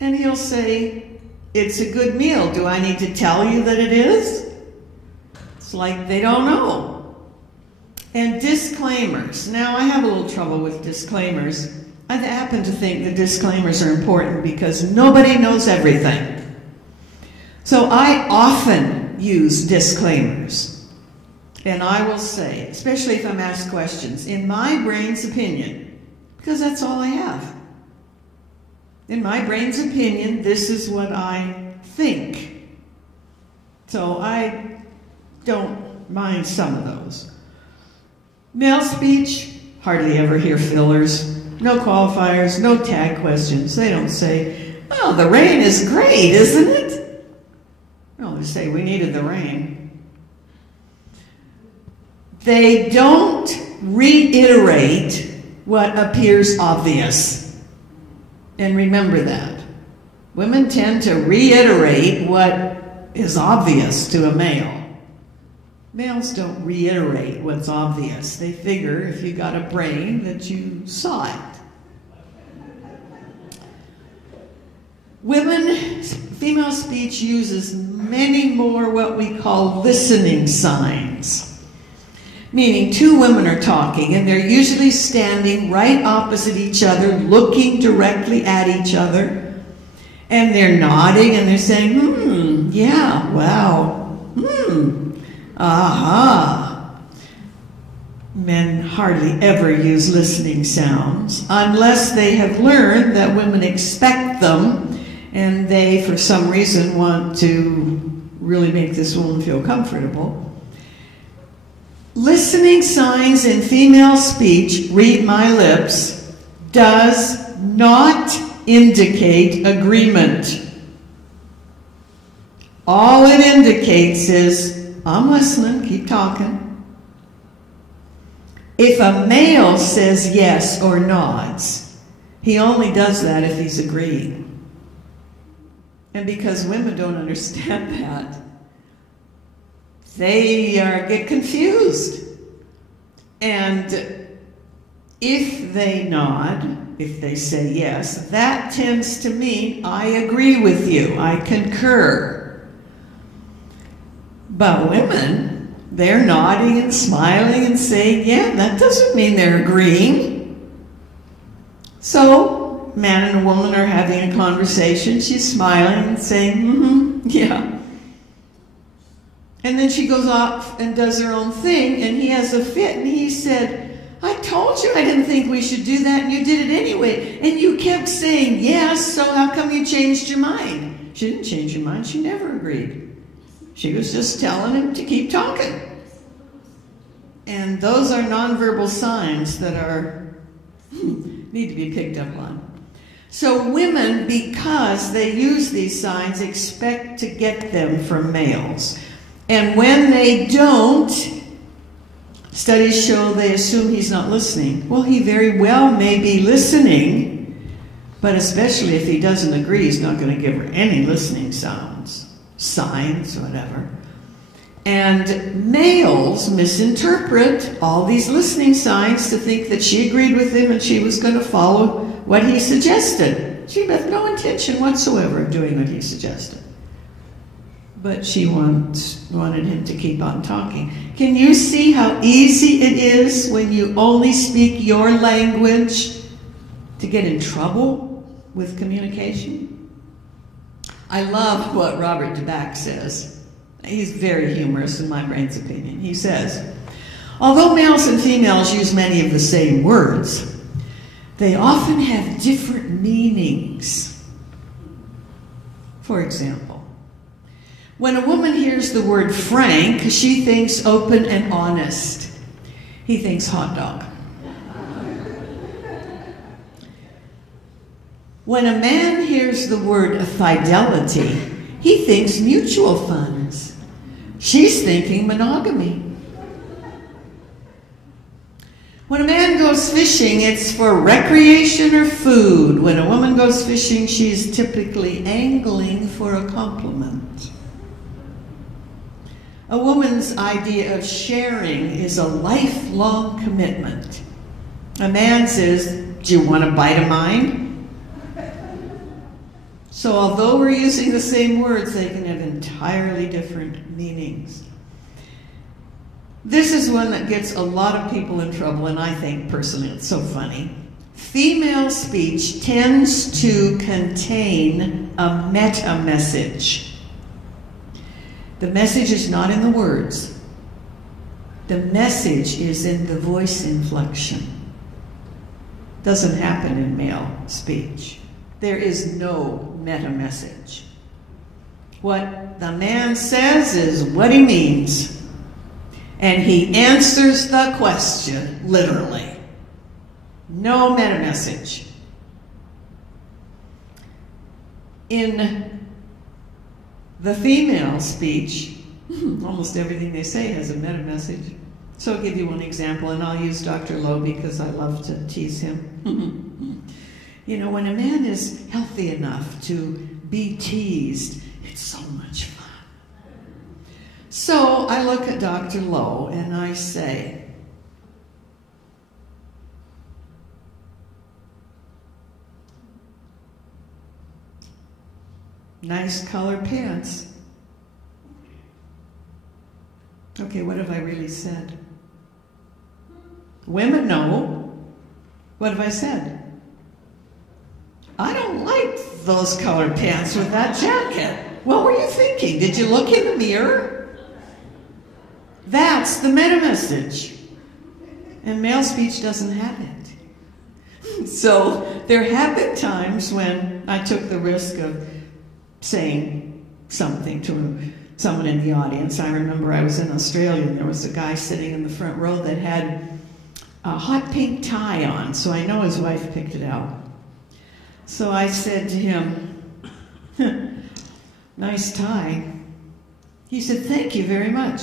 And he'll say, it's a good meal. Do I need to tell you that it is? It's like they don't know. And disclaimers. Now, I have a little trouble with disclaimers. I happen to think that disclaimers are important because nobody knows everything. So I often use disclaimers. And I will say, especially if I'm asked questions, in my brain's opinion, because that's all I have. In my brain's opinion, this is what I think. So I don't mind some of those. Male speech, hardly ever hear fillers. No qualifiers, no tag questions. They don't say, oh, the rain is great, isn't it? No, they say, we needed the rain. They don't reiterate what appears obvious. And remember that. Women tend to reiterate what is obvious to a male. Males don't reiterate what's obvious. They figure if you got a brain that you saw it. Female speech uses many more what we call listening signs. Meaning two women are talking and they're usually standing right opposite each other, looking directly at each other. And they're nodding and they're saying, yeah, wow, aha. Men hardly ever use listening sounds unless they have learned that women expect them and they, for some reason, want to really make this woman feel comfortable. Listening signs in female speech, read my lips, does not indicate agreement. All it indicates is, I'm listening, keep talking. If a male says yes or nods, he only does that if he's agreeing. And because women don't understand that, they get confused. And if they nod, if they say yes, that tends to mean I agree with you, I concur. But women, they're nodding and smiling and saying, yeah, that doesn't mean they're agreeing. So, man and a woman are having a conversation. She's smiling and saying, yeah. And then she goes off and does her own thing, and he has a fit, and he said, I told you I didn't think we should do that, and you did it anyway. And you kept saying yes, so how come you changed your mind? She didn't change her mind. She never agreed. She was just telling him to keep talking. And those are nonverbal signs that are need to be picked up on. So women, because they use these signs, expect to get them from males. And when they don't, studies show they assume he's not listening. Well, he very well may be listening, but especially if he doesn't agree, he's not going to give her any listening sounds, signs, whatever. And males misinterpret all these listening signs to think that she agreed with him and she was going to follow what he suggested. She had no intention whatsoever of doing what he suggested. But she wanted him to keep on talking. Can you see how easy it is when you only speak your language to get in trouble with communication? I love what Robert DeBack says. He's very humorous in my brain's opinion. He says, although males and females use many of the same words, they often have different meanings. For example, when a woman hears the word frank, she thinks open and honest. He thinks hot dog. When a man hears the word fidelity, he thinks mutual funds. She's thinking monogamy. When a man goes fishing, it's for recreation or food. When a woman goes fishing, she's typically angling for a compliment. A woman's idea of sharing is a lifelong commitment. A man says, do you want a bite of mine? So although we're using the same words, they can have entirely different meanings. This is one that gets a lot of people in trouble, and I think personally it's so funny. Female speech tends to contain a meta-message. The message is not in the words. The message is in the voice inflection. Doesn't happen in male speech. There is no meta-message. What the man says is what he means. And he answers the question, literally. No meta-message. In the female speech, almost everything they say has a meta-message. So I'll give you one example, and I'll use Dr. Lowe because I love to tease him. You know, when a man is healthy enough to be teased, it's so much fun. So I look at Dr. Lowe and I say, nice colored pants. Okay, what have I really said? Women know. What have I said? I don't like those colored pants with that jacket. What were you thinking? Did you look in the mirror? That's the meta-message. And male speech doesn't have it. So there have been times when I took the risk of saying something to someone in the audience. I remember I was in Australia and there was a guy sitting in the front row that had a hot pink tie on, so I know his wife picked it out. So I said to him, nice tie. He said, thank you very much.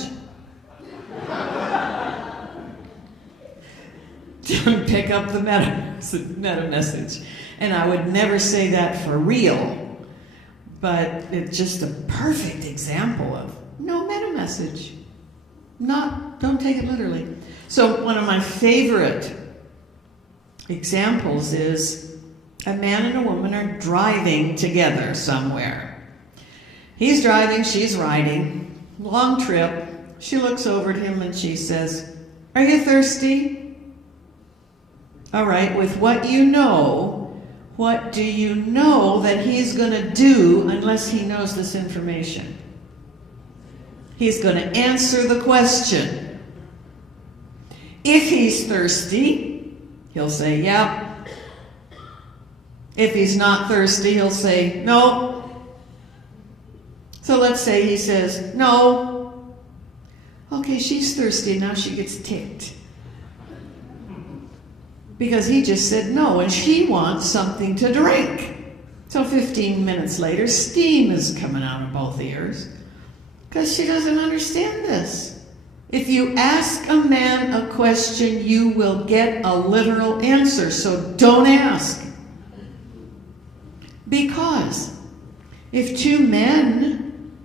Didn't pick up the meta message. And I would never say that for real, but it's just a perfect example of no meta message. Don't take it literally. So one of my favorite examples is a man and a woman are driving together somewhere. He's driving, she's riding, long trip. She looks over at him and she says, are you thirsty? All right, with what you know, what do you know that he's going to do unless he knows this information? He's going to answer the question. If he's thirsty, he'll say, yeah. If he's not thirsty, he'll say, no. So let's say he says, no. Okay, she's thirsty, now she gets ticked. Because he just said no, and she wants something to drink. So 15 minutes later, steam is coming out of both ears. Because she doesn't understand this. If you ask a man a question, you will get a literal answer, so don't ask. Because if two men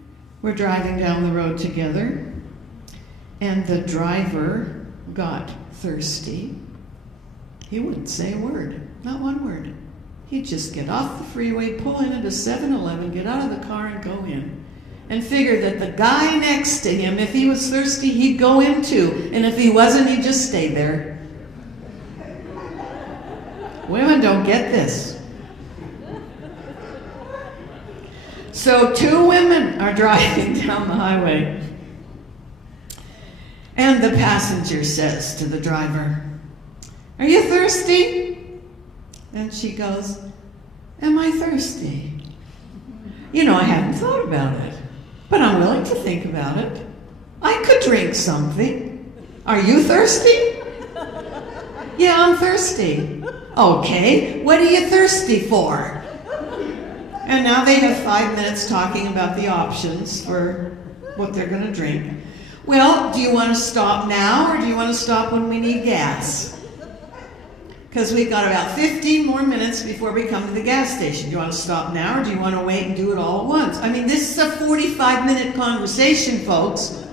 were driving down the road together and the driver got thirsty, he wouldn't say a word, not one word. He'd just get off the freeway, pull in at a 7-Eleven, get out of the car and go in. And figure that the guy next to him, if he was thirsty, he'd go in too. And if he wasn't, he'd just stay there. Women don't get this. So two women are driving down the highway. And the passenger says to the driver, are you thirsty? And she goes, am I thirsty? You know, I hadn't thought about it, but I'm willing to think about it. I could drink something. Are you thirsty? Yeah, I'm thirsty. Okay, what are you thirsty for? And now they have 5 minutes talking about the options for what they're going to drink. Well, do you want to stop now or do you want to stop when we need gas? Because we've got about 15 more minutes before we come to the gas station. Do you want to stop now or do you want to wait and do it all at once? I mean, this is a 45-minute conversation, folks.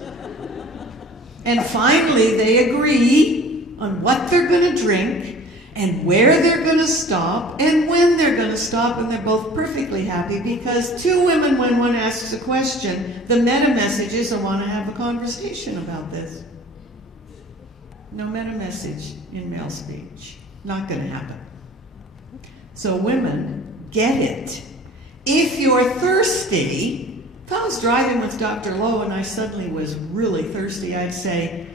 And finally, they agree on what they're going to drink, and where they're going to stop and when they're going to stop, and they're both perfectly happy because two women, when one asks a question, the meta message is, I want to have a conversation about this. No meta message in male speech. Not going to happen. So women, get it. If you're thirsty, if I was driving with Dr. Lowe and I suddenly was really thirsty, I'd say,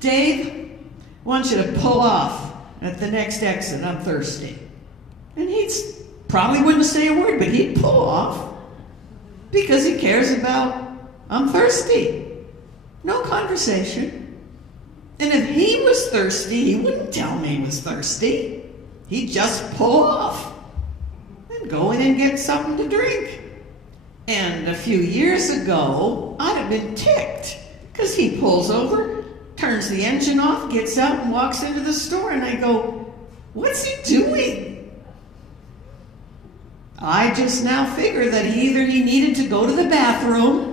Dave, I want you to pull off at the next exit. I'm thirsty. And he probably wouldn't say a word, but he'd pull off because he cares about, I'm thirsty. No conversation. And if he was thirsty, he wouldn't tell me he was thirsty. He'd just pull off and go in and get something to drink. And a few years ago, I'd have been ticked because he pulls over, turns the engine off, gets out and walks into the store, and I go, what's he doing? I just now figure that either he needed to go to the bathroom,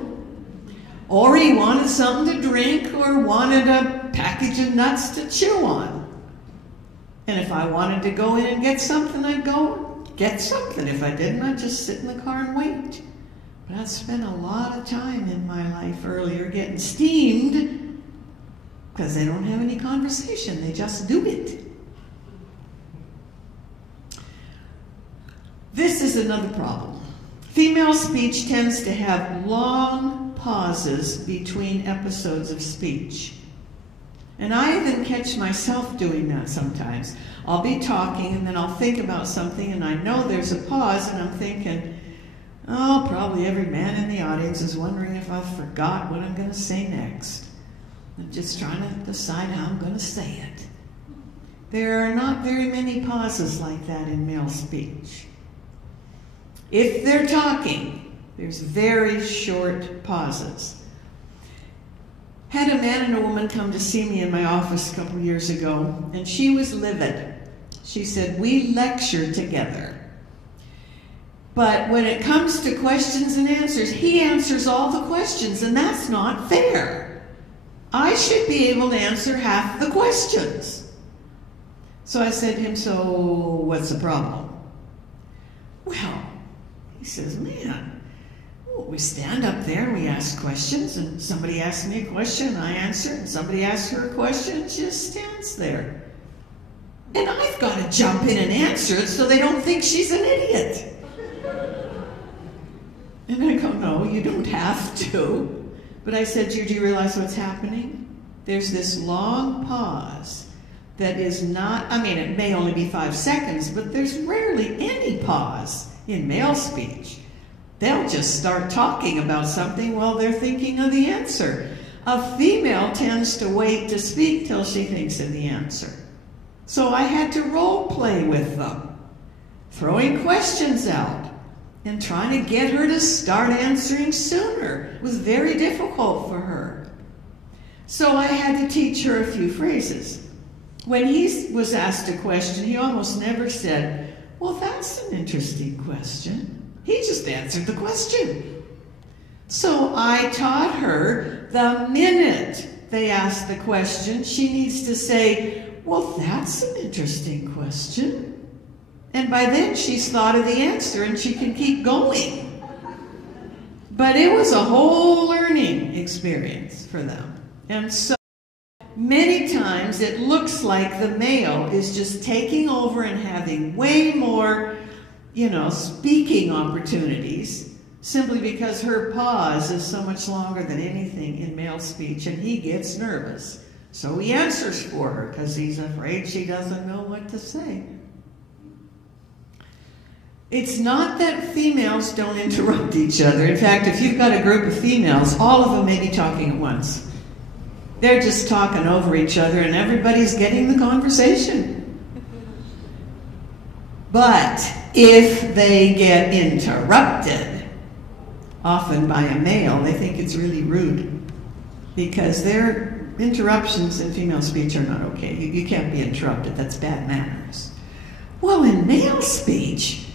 or he wanted something to drink, or wanted a package of nuts to chew on. And if I wanted to go in and get something, I'd go get something. If I didn't, I'd just sit in the car and wait. But I spent a lot of time in my life earlier getting steamed because they don't have any conversation. They just do it. This is another problem. Female speech tends to have long pauses between episodes of speech. And I even catch myself doing that sometimes. I'll be talking and then I'll think about something and I know there's a pause and I'm thinking, oh, probably every man in the audience is wondering if I forgot what I'm going to say next. I'm just trying to decide how I'm going to say it. There are not very many pauses like that in male speech. If they're talking, there's very short pauses. Had a man and a woman come to see me in my office a couple years ago, and she was livid. She said, we lecture together. But when it comes to questions and answers, he answers all the questions, and that's not fair. I should be able to answer half the questions. So I said to him, so what's the problem? Well, he says, man, we stand up there and we ask questions, and somebody asks me a question, I answer, and somebody asks her a question, and she just stands there. And I've got to jump in and answer it so they don't think she's an idiot. And I go, no, you don't have to. But I said, do you realize what's happening? There's this long pause that is not, I mean, it may only be 5 seconds, but there's rarely any pause in male speech. They'll just start talking about something while they're thinking of the answer. A female tends to wait to speak till she thinks of the answer. So I had to role play with them, throwing questions out and trying to get her to start answering sooner. It was very difficult for her. So I had to teach her a few phrases. When he was asked a question, he almost never said, well, that's an interesting question. He just answered the question. So I taught her the minute they asked the question, she needs to say, well, that's an interesting question. And by then she's thought of the answer and she can keep going. But it was a whole learning experience for them. And so many times it looks like the male is just taking over and having way more, speaking opportunities simply because her pause is so much longer than anything in male speech, and he gets nervous. So he answers for her because he's afraid she doesn't know what to say. It's not that females don't interrupt each other. In fact, if you've got a group of females, all of them may be talking at once. They're just talking over each other and everybody's getting the conversation. But if they get interrupted, often by a male, they think it's really rude because their interruptions in female speech are not okay. You can't be interrupted. That's bad manners. Well, in male speech,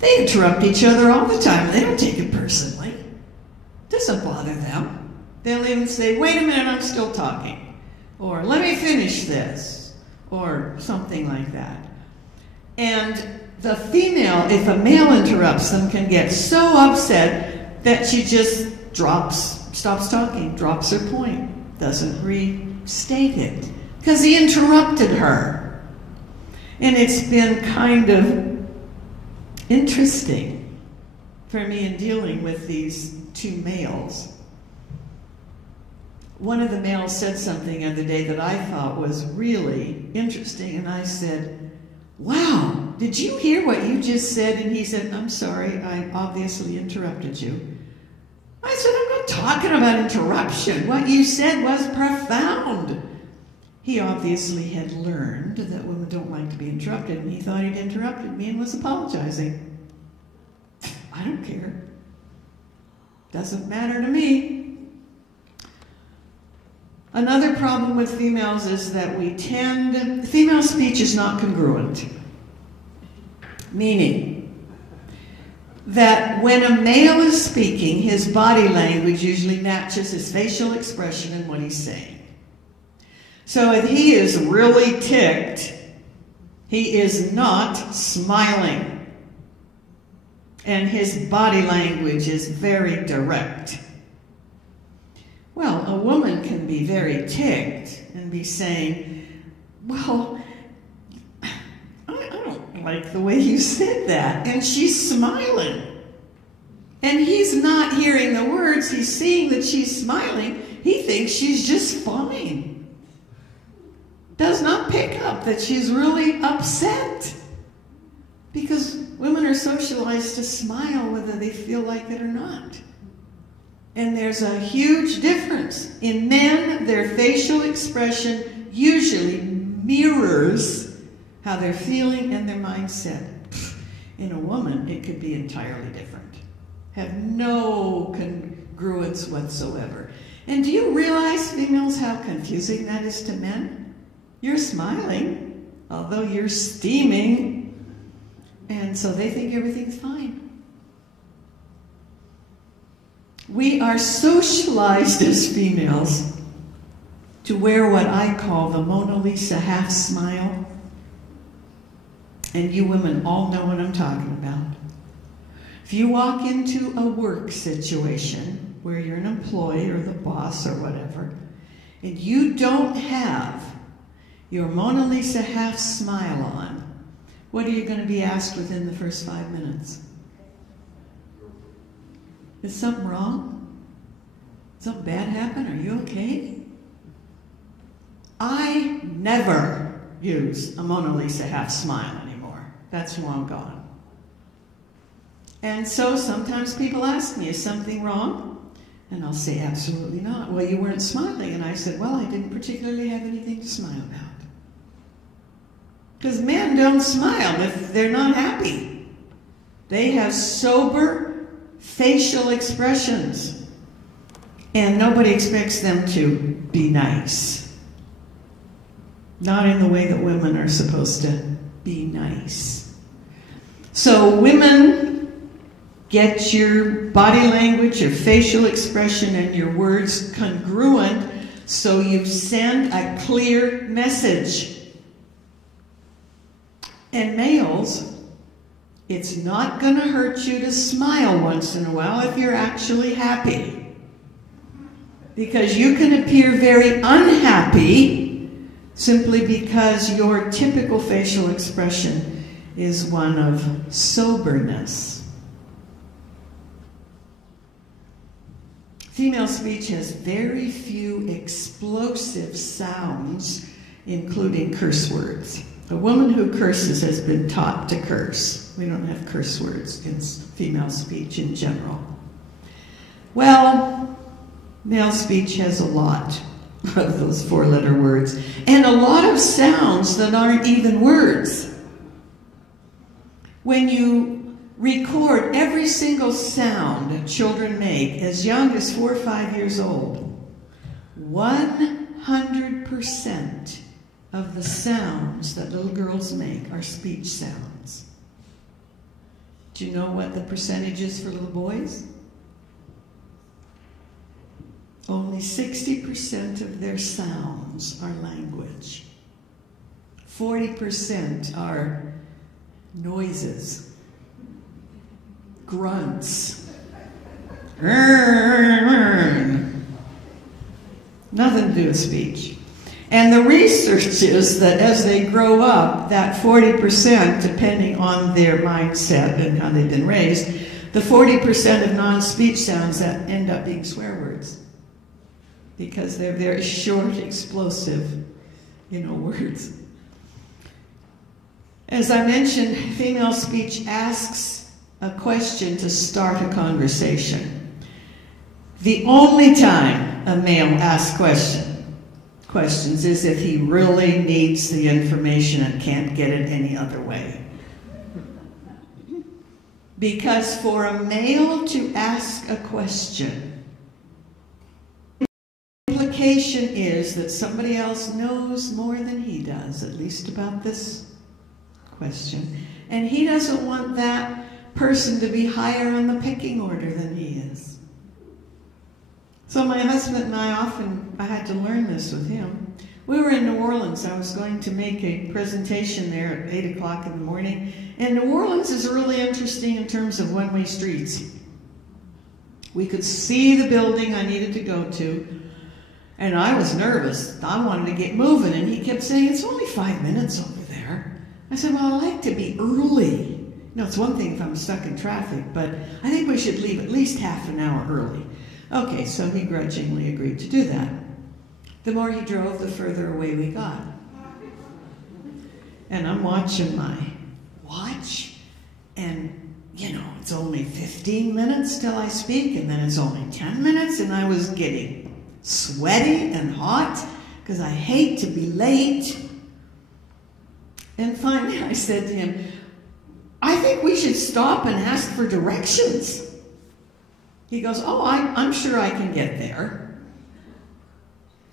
they interrupt each other all the time. They don't take it personally. It doesn't bother them. They'll even say, wait a minute, I'm still talking. Or let me finish this. or something like that. And the female, if a male interrupts them, can get so upset that she just stops talking, drops her point, doesn't restate it, because he interrupted her. And it's been kind of interesting for me in dealing with these two males. One of the males said something the other day that I thought was really interesting, and I said, "Wow, did you hear what you just said?" And he said, "I'm sorry, I obviously interrupted you." I said, "I'm not talking about interruption. What you said was profound." He obviously had learned that women don't like to be interrupted, and he thought he'd interrupted me and was apologizing. I don't care. Doesn't matter to me. Another problem with females is that female speech is not congruent. Meaning that when a male is speaking, his body language usually matches his facial expression and what he's saying. So if he is really ticked, he is not smiling. And his body language is very direct. Well, a woman can be very ticked and be saying, "Well, I don't like the way you said that." And she's smiling. And he's not hearing the words. He's seeing that she's smiling. He thinks she's just fine. Does not pick up that she's really upset. Because women are socialized to smile whether they feel like it or not. And there's a huge difference. In men, their facial expression usually mirrors how they're feeling and their mindset. In a woman, it could be entirely different. Have no congruence whatsoever. And do you realize, females, how confusing that is to men? You're smiling, although you're steaming, and so they think everything's fine. We are socialized as females to wear what I call the Mona Lisa half smile. And you women all know what I'm talking about. If you walk into a work situation where you're an employee or the boss or whatever, and you don't have your Mona Lisa half smile on, what are you going to be asked within the first 5 minutes? Is something wrong? Something bad happen? Are you okay? I never use a Mona Lisa half smile anymore. That's long gone. And so sometimes people ask me, "Is something wrong?" And I'll say, "Absolutely not." "Well, you weren't smiling." And I said, "Well, I didn't particularly have anything to smile about." Because men don't smile if they're not happy. They have sober facial expressions, and nobody expects them to be nice. Not in the way that women are supposed to be nice. So women, get your body language, your facial expression, and your words congruent so you send a clear message. And males, it's not going to hurt you to smile once in a while if you're actually happy. Because you can appear very unhappy simply because your typical facial expression is one of soberness. Female speech has very few explosive sounds, including curse words. A woman who curses has been taught to curse. We don't have curse words in female speech in general. Well, male speech has a lot of those four-letter words, and a lot of sounds that aren't even words. When you record every single sound that children make as young as 4 or 5 years old, 100% of the sounds that little girls make are speech sounds. Do you know what the percentage is for little boys? Only 60% of their sounds are language. 40% are noises, grunts, nothing to do with speech. And the research is that as they grow up, that 40%, depending on their mindset and how they've been raised, the 40% of non-speech sounds that end up being swear words, because they're very short, explosive, words. As I mentioned, female speech asks a question to start a conversation. The only time a male asks questions is if he really needs the information and can't get it any other way. Because for a male to ask a question, the implication is that somebody else knows more than he does, at least about this question. And he doesn't want that person to be higher on the pecking order than he is. So my husband and I had to learn this with him. We were in New Orleans. I was going to make a presentation there at 8 o'clock in the morning. And New Orleans is really interesting in terms of one-way streets. We could see the building I needed to go to, and I was nervous. I wanted to get moving, and he kept saying, it's only 5 minutes over there. I said, well, I like to be early. It's one thing if I'm stuck in traffic, but I think we should leave at least half an hour early. Okay, so he grudgingly agreed to do that. The more he drove, the further away we got. And I'm watching my watch, and it's only 15 minutes till I speak, and then it's only 10 minutes, and I was getting sweaty and hot because I hate to be late. And finally I said to him, I think we should stop and ask for directions. He goes, oh, I'm sure I can get there.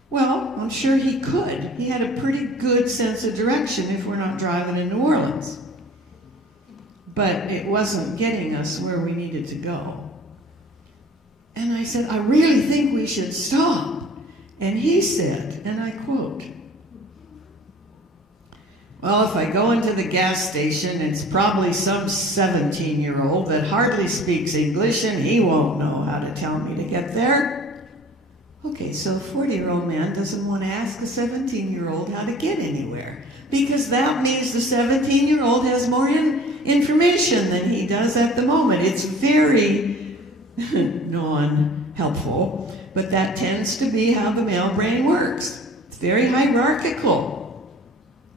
Well, I'm sure he could. He had a pretty good sense of direction if we're not driving in New Orleans. But it wasn't getting us where we needed to go. And I said, I really think we should stop. And he said, and I quote, well, if I go into the gas station, it's probably some 17-year-old that hardly speaks English, and he won't know how to tell me to get there. Okay, so a 40-year-old man doesn't want to ask a 17-year-old how to get anywhere, because that means the 17-year-old has more information than he does at the moment. It's very non-helpful, but that tends to be how the male brain works. It's very hierarchical.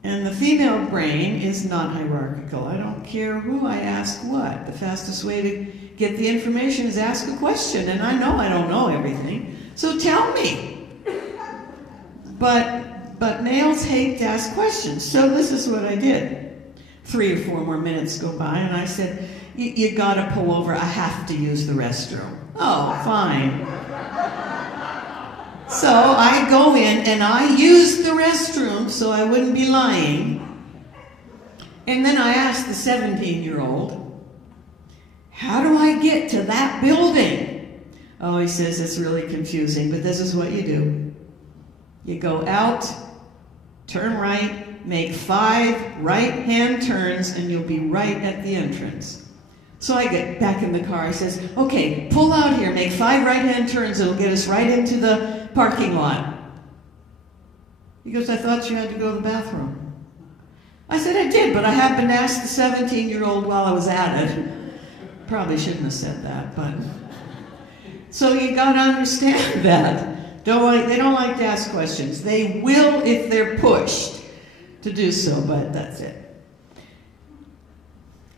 And the female brain is not hierarchical. I don't care who I ask what. The fastest way to get the information is ask a question. And I know I don't know everything, so tell me. But males hate to ask questions, so this is what I did. 3 or 4 more minutes go by, and I said, you gotta pull over. I have to use the restroom. Oh, fine. So I go in and I use the restroom so I wouldn't be lying. And then I asked the 17-year-old, how do I get to that building? Oh, he says, it's really confusing, but this is what you do. You go out, turn right, make 5 right-hand turns, and you'll be right at the entrance. So I get back in the car. He says, okay, pull out here, make 5 right-hand turns. It'll get us right into the parking lot. He goes, I thought you had to go to the bathroom. I said, I did, but I happened to ask the 17-year-old while I was at it. Probably shouldn't have said that, but... So you got to understand that. They don't like to ask questions. They will if they're pushed to do so, but that's it.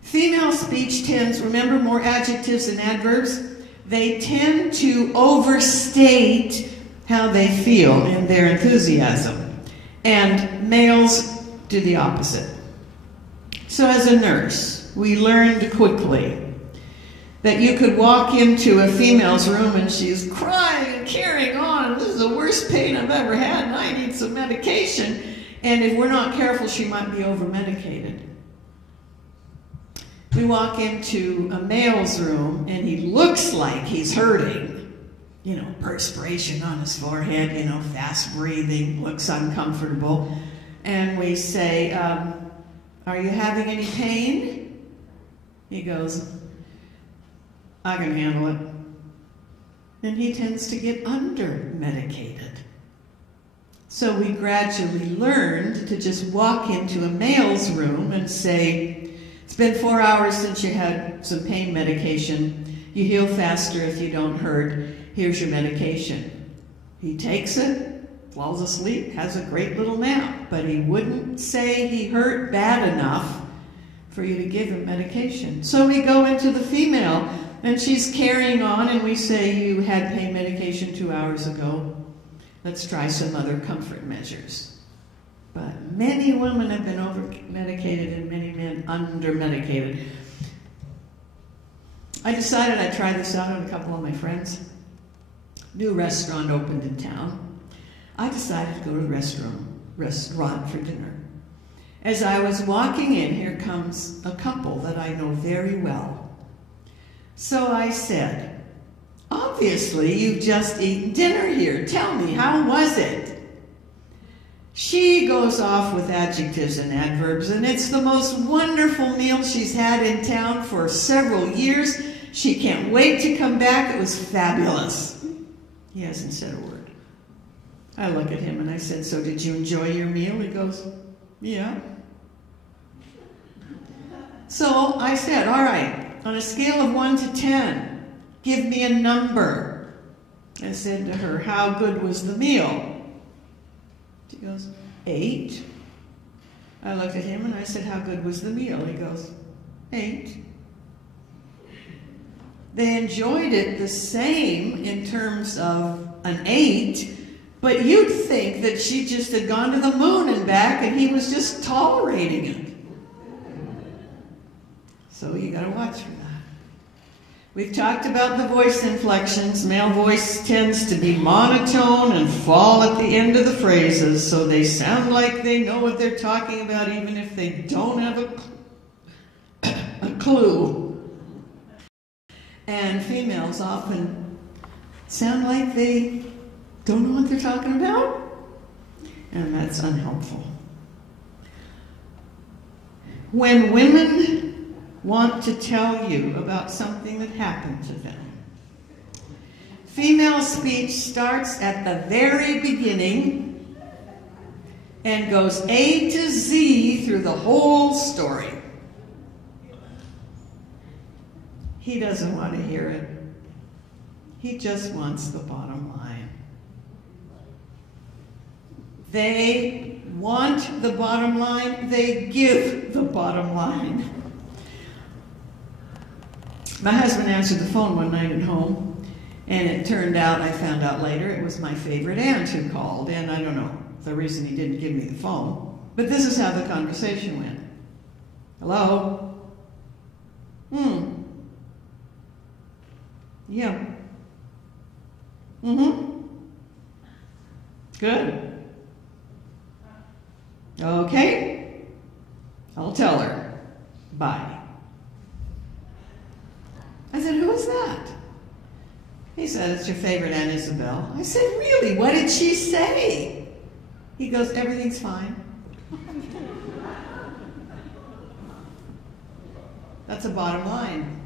Female speech tends, remember, more adjectives than adverbs. They tend to overstate how they feel in their enthusiasm. And males do the opposite. So as a nurse, we learned quickly that you could walk into a female's room and she's crying and carrying on. This is the worst pain I've ever had, and I need some medication. And if we're not careful, she might be over-medicated. We walk into a male's room and he looks like he's hurting. You know, perspiration on his forehead, fast breathing, looks uncomfortable. and we say, are you having any pain? He goes, I can handle it. And he tends to get under-medicated. So we gradually learned to just walk into a male's room and say, it's been 4 hours since you had some pain medication. You heal faster if you don't hurt. Here's your medication. He takes it, falls asleep, has a great little nap, but he wouldn't say he hurt bad enough for you to give him medication. So we go into the female, and she's carrying on, and we say, you had pain medication 2 hours ago. Let's try some other comfort measures. But many women have been over-medicated and many men under-medicated. I decided I'd try this out on a couple of my friends. New restaurant opened in town. I decided to go to the restaurant for dinner. As I was walking in, here comes a couple that I know very well. So I said, obviously you've just eaten dinner here. Tell me, how was it? She goes off with adjectives and adverbs, and it's the most wonderful meal she's had in town for several years. She can't wait to come back. It was fabulous. He hasn't said a word. I look at him and I said, so did you enjoy your meal? He goes, yeah. So I said, all right, on a scale of 1 to 10, give me a number. I said to her, how good was the meal? She goes, 8. I looked at him and I said, how good was the meal? He goes, 8. They enjoyed it the same in terms of an 8, but you'd think that she just had gone to the moon and back and he was just tolerating it. So you got to watch for that. We've talked about the voice inflections. Male voice tends to be monotone and fall at the end of the phrases, so they sound like they know what they're talking about even if they don't have a clue. And females often sound like they don't know what they're talking about, and that's unhelpful. When women want to tell you about something that happened to them, female speech starts at the very beginning and goes A to Z through the whole story. He doesn't want to hear it. He just wants the bottom line. They want the bottom line. They give the bottom line. My husband answered the phone one night at home, and it turned out, I found out later, it was my favorite aunt who called, and I don't know the reason he didn't give me the phone, but this is how the conversation went. Hello? Yeah. Good. Okay. I'll tell her. Bye. I said, who is that? He said, it's your favorite Aunt Isabel. I said, really? What did she say? He goes, everything's fine. That's a bottom line.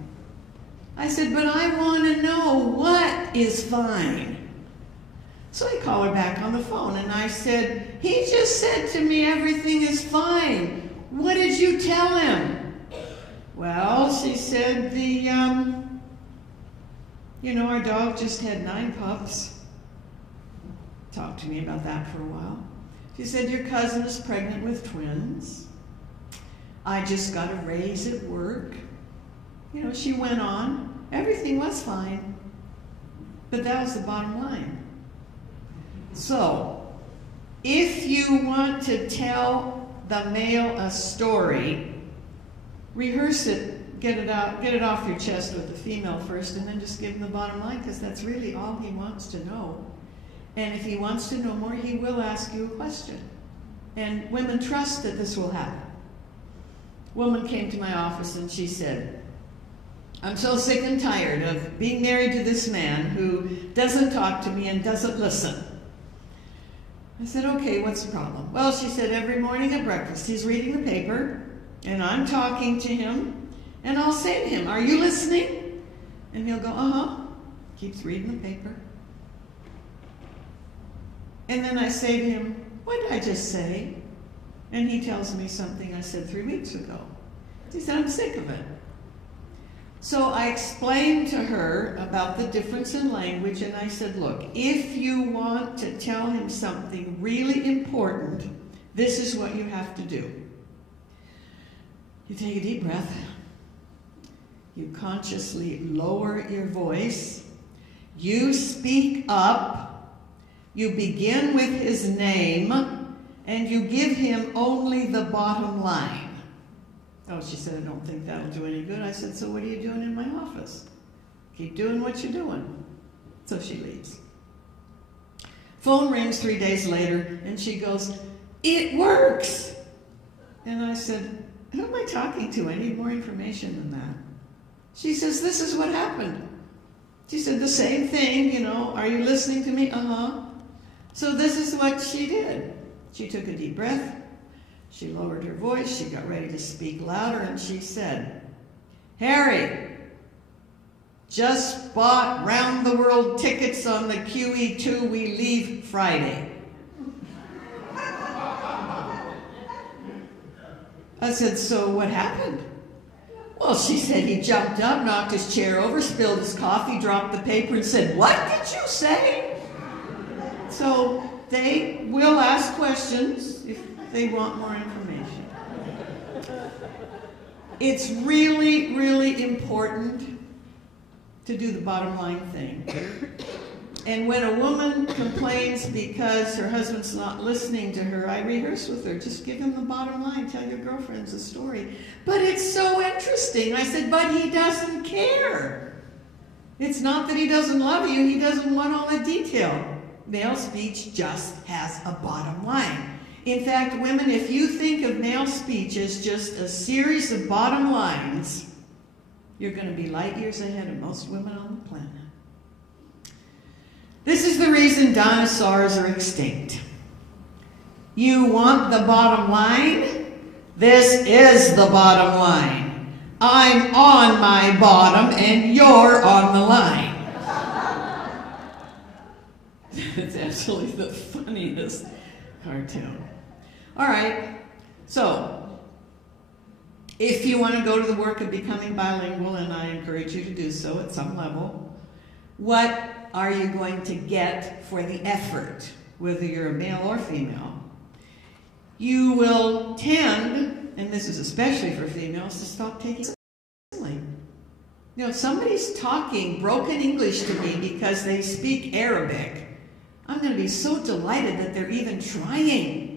I said, but I want to know what is fine. So I call her back on the phone and I said, he just said to me everything is fine. What did you tell him? Well, she said, our dog just had 9 pups. Talked to me about that for a while. She said, your cousin is pregnant with twins. I just got a raise at work. She went on. Everything was fine. But that was the bottom line. So, if you want to tell the male a story, rehearse it, get it out, get it off your chest with the female first, and then just give him the bottom line, because that's really all he wants to know. And if he wants to know more, he will ask you a question. And women trust that this will happen. A woman came to my office and she said, I'm so sick and tired of being married to this man who doesn't talk to me and doesn't listen. I said, okay, what's the problem? Well, she said, every morning at breakfast, he's reading the paper, and I'm talking to him, and I'll say to him, are you listening? And he'll go, uh-huh. Keeps reading the paper. And then I say to him, what did I just say? And he tells me something I said 3 weeks ago. He said, I'm sick of it. So I explained to her about the difference in language, and I said, look, if you want to tell him something really important, this is what you have to do. You take a deep breath. You consciously lower your voice. You speak up. You begin with his name, and you give him only the bottom line. Oh, she said, I don't think that'll do any good. I said, so what are you doing in my office? Keep doing what you're doing. So she leaves. Phone rings 3 days later, and she goes, it works. And I said, who am I talking to? I need more information than that. She says, this is what happened. She said, the same thing, you know, are you listening to me? Uh-huh. So this is what she did. She took a deep breath. She lowered her voice, she got ready to speak louder, and she said, Harry, just bought round-the-world tickets on the QE2, we leave Friday. I said, so what happened? Well, she said he jumped up, knocked his chair over, spilled his coffee, dropped the paper, and said, what did you say? So they will ask questions if they want more information. It's really, really important to do the bottom line thing. And when a woman complains because her husband's not listening to her, I rehearse with her, just give him the bottom line, tell your girlfriends a story. But it's so interesting. I said, but he doesn't care. It's not that he doesn't love you, he doesn't want all the detail. Male speech just has a bottom line. In fact, women, if you think of male speech as just a series of bottom lines, you're going to be light years ahead of most women on the planet. This is the reason dinosaurs are extinct. You want the bottom line? This is the bottom line. I'm on my bottom and you're on the line. It's actually the funniest cartoon. All right, so if you want to go to the work of becoming bilingual, and I encourage you to do so at some level, what are you going to get for the effort, whether you're a male or female? You will tend, and this is especially for females, to stop taking personally. You know, somebody's talking broken English to me because they speak Arabic. I'm going to be so delighted that they're even trying.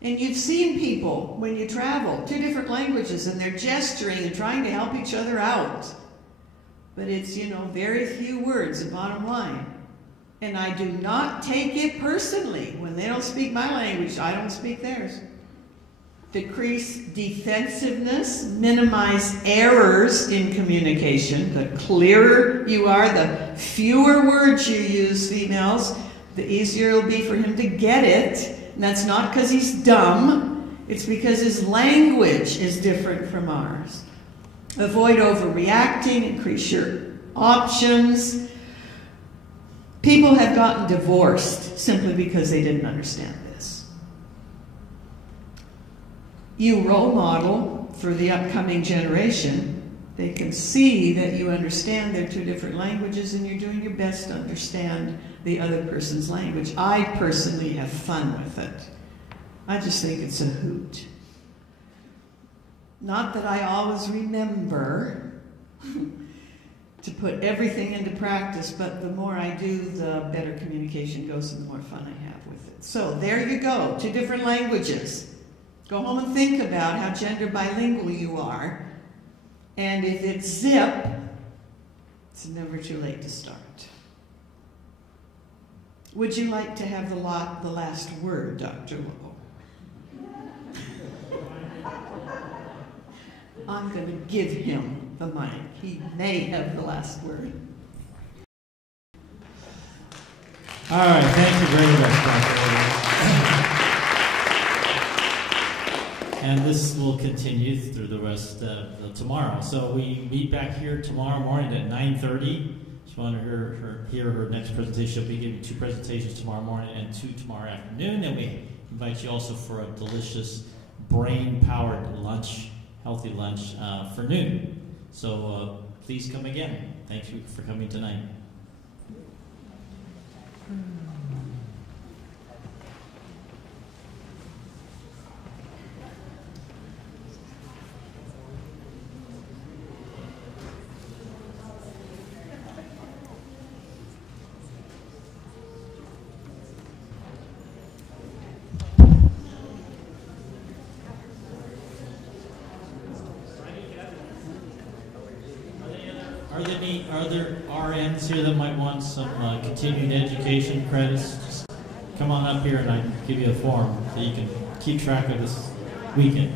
And you've seen people, when you travel, 2 different languages, and they're gesturing and trying to help each other out. But it's, you know, very few words, the bottom line. And I do not take it personally. When they don't speak my language, I don't speak theirs. Decrease defensiveness, minimize errors in communication. The clearer you are, the fewer words you use, females, the easier it'll be for him to get it. And that's not because he's dumb, it's because his language is different from ours. Avoid overreacting, increase your options. People have gotten divorced simply because they didn't understand this. You role model for the upcoming generation. They can see that you understand their 2 different languages and you're doing your best to understand the other person's language. I personally have fun with it. I just think it's a hoot. Not that I always remember to put everything into practice, but the more I do, the better communication goes and the more fun I have with it. So there you go, 2 different languages. Go home and think about how gender bilingual you are. And if it's zip, it's never too late to start. Would you like to have the last word, Dr. Lowe? I'm going to give him the mic. He may have the last word. All right, thank you very much, Dr. Lowe. And this will continue through the rest of tomorrow. So we meet back here tomorrow morning at 9:30. If you want to hear her next presentation, she'll be giving 2 presentations tomorrow morning and 2 tomorrow afternoon. And we invite you also for a delicious brain-powered lunch, healthy lunch for noon. So please come again. Thank you for coming tonight. Are there RNs here that might want some continuing education credits? Just come on up here and I can give you a form so you can keep track of this weekend.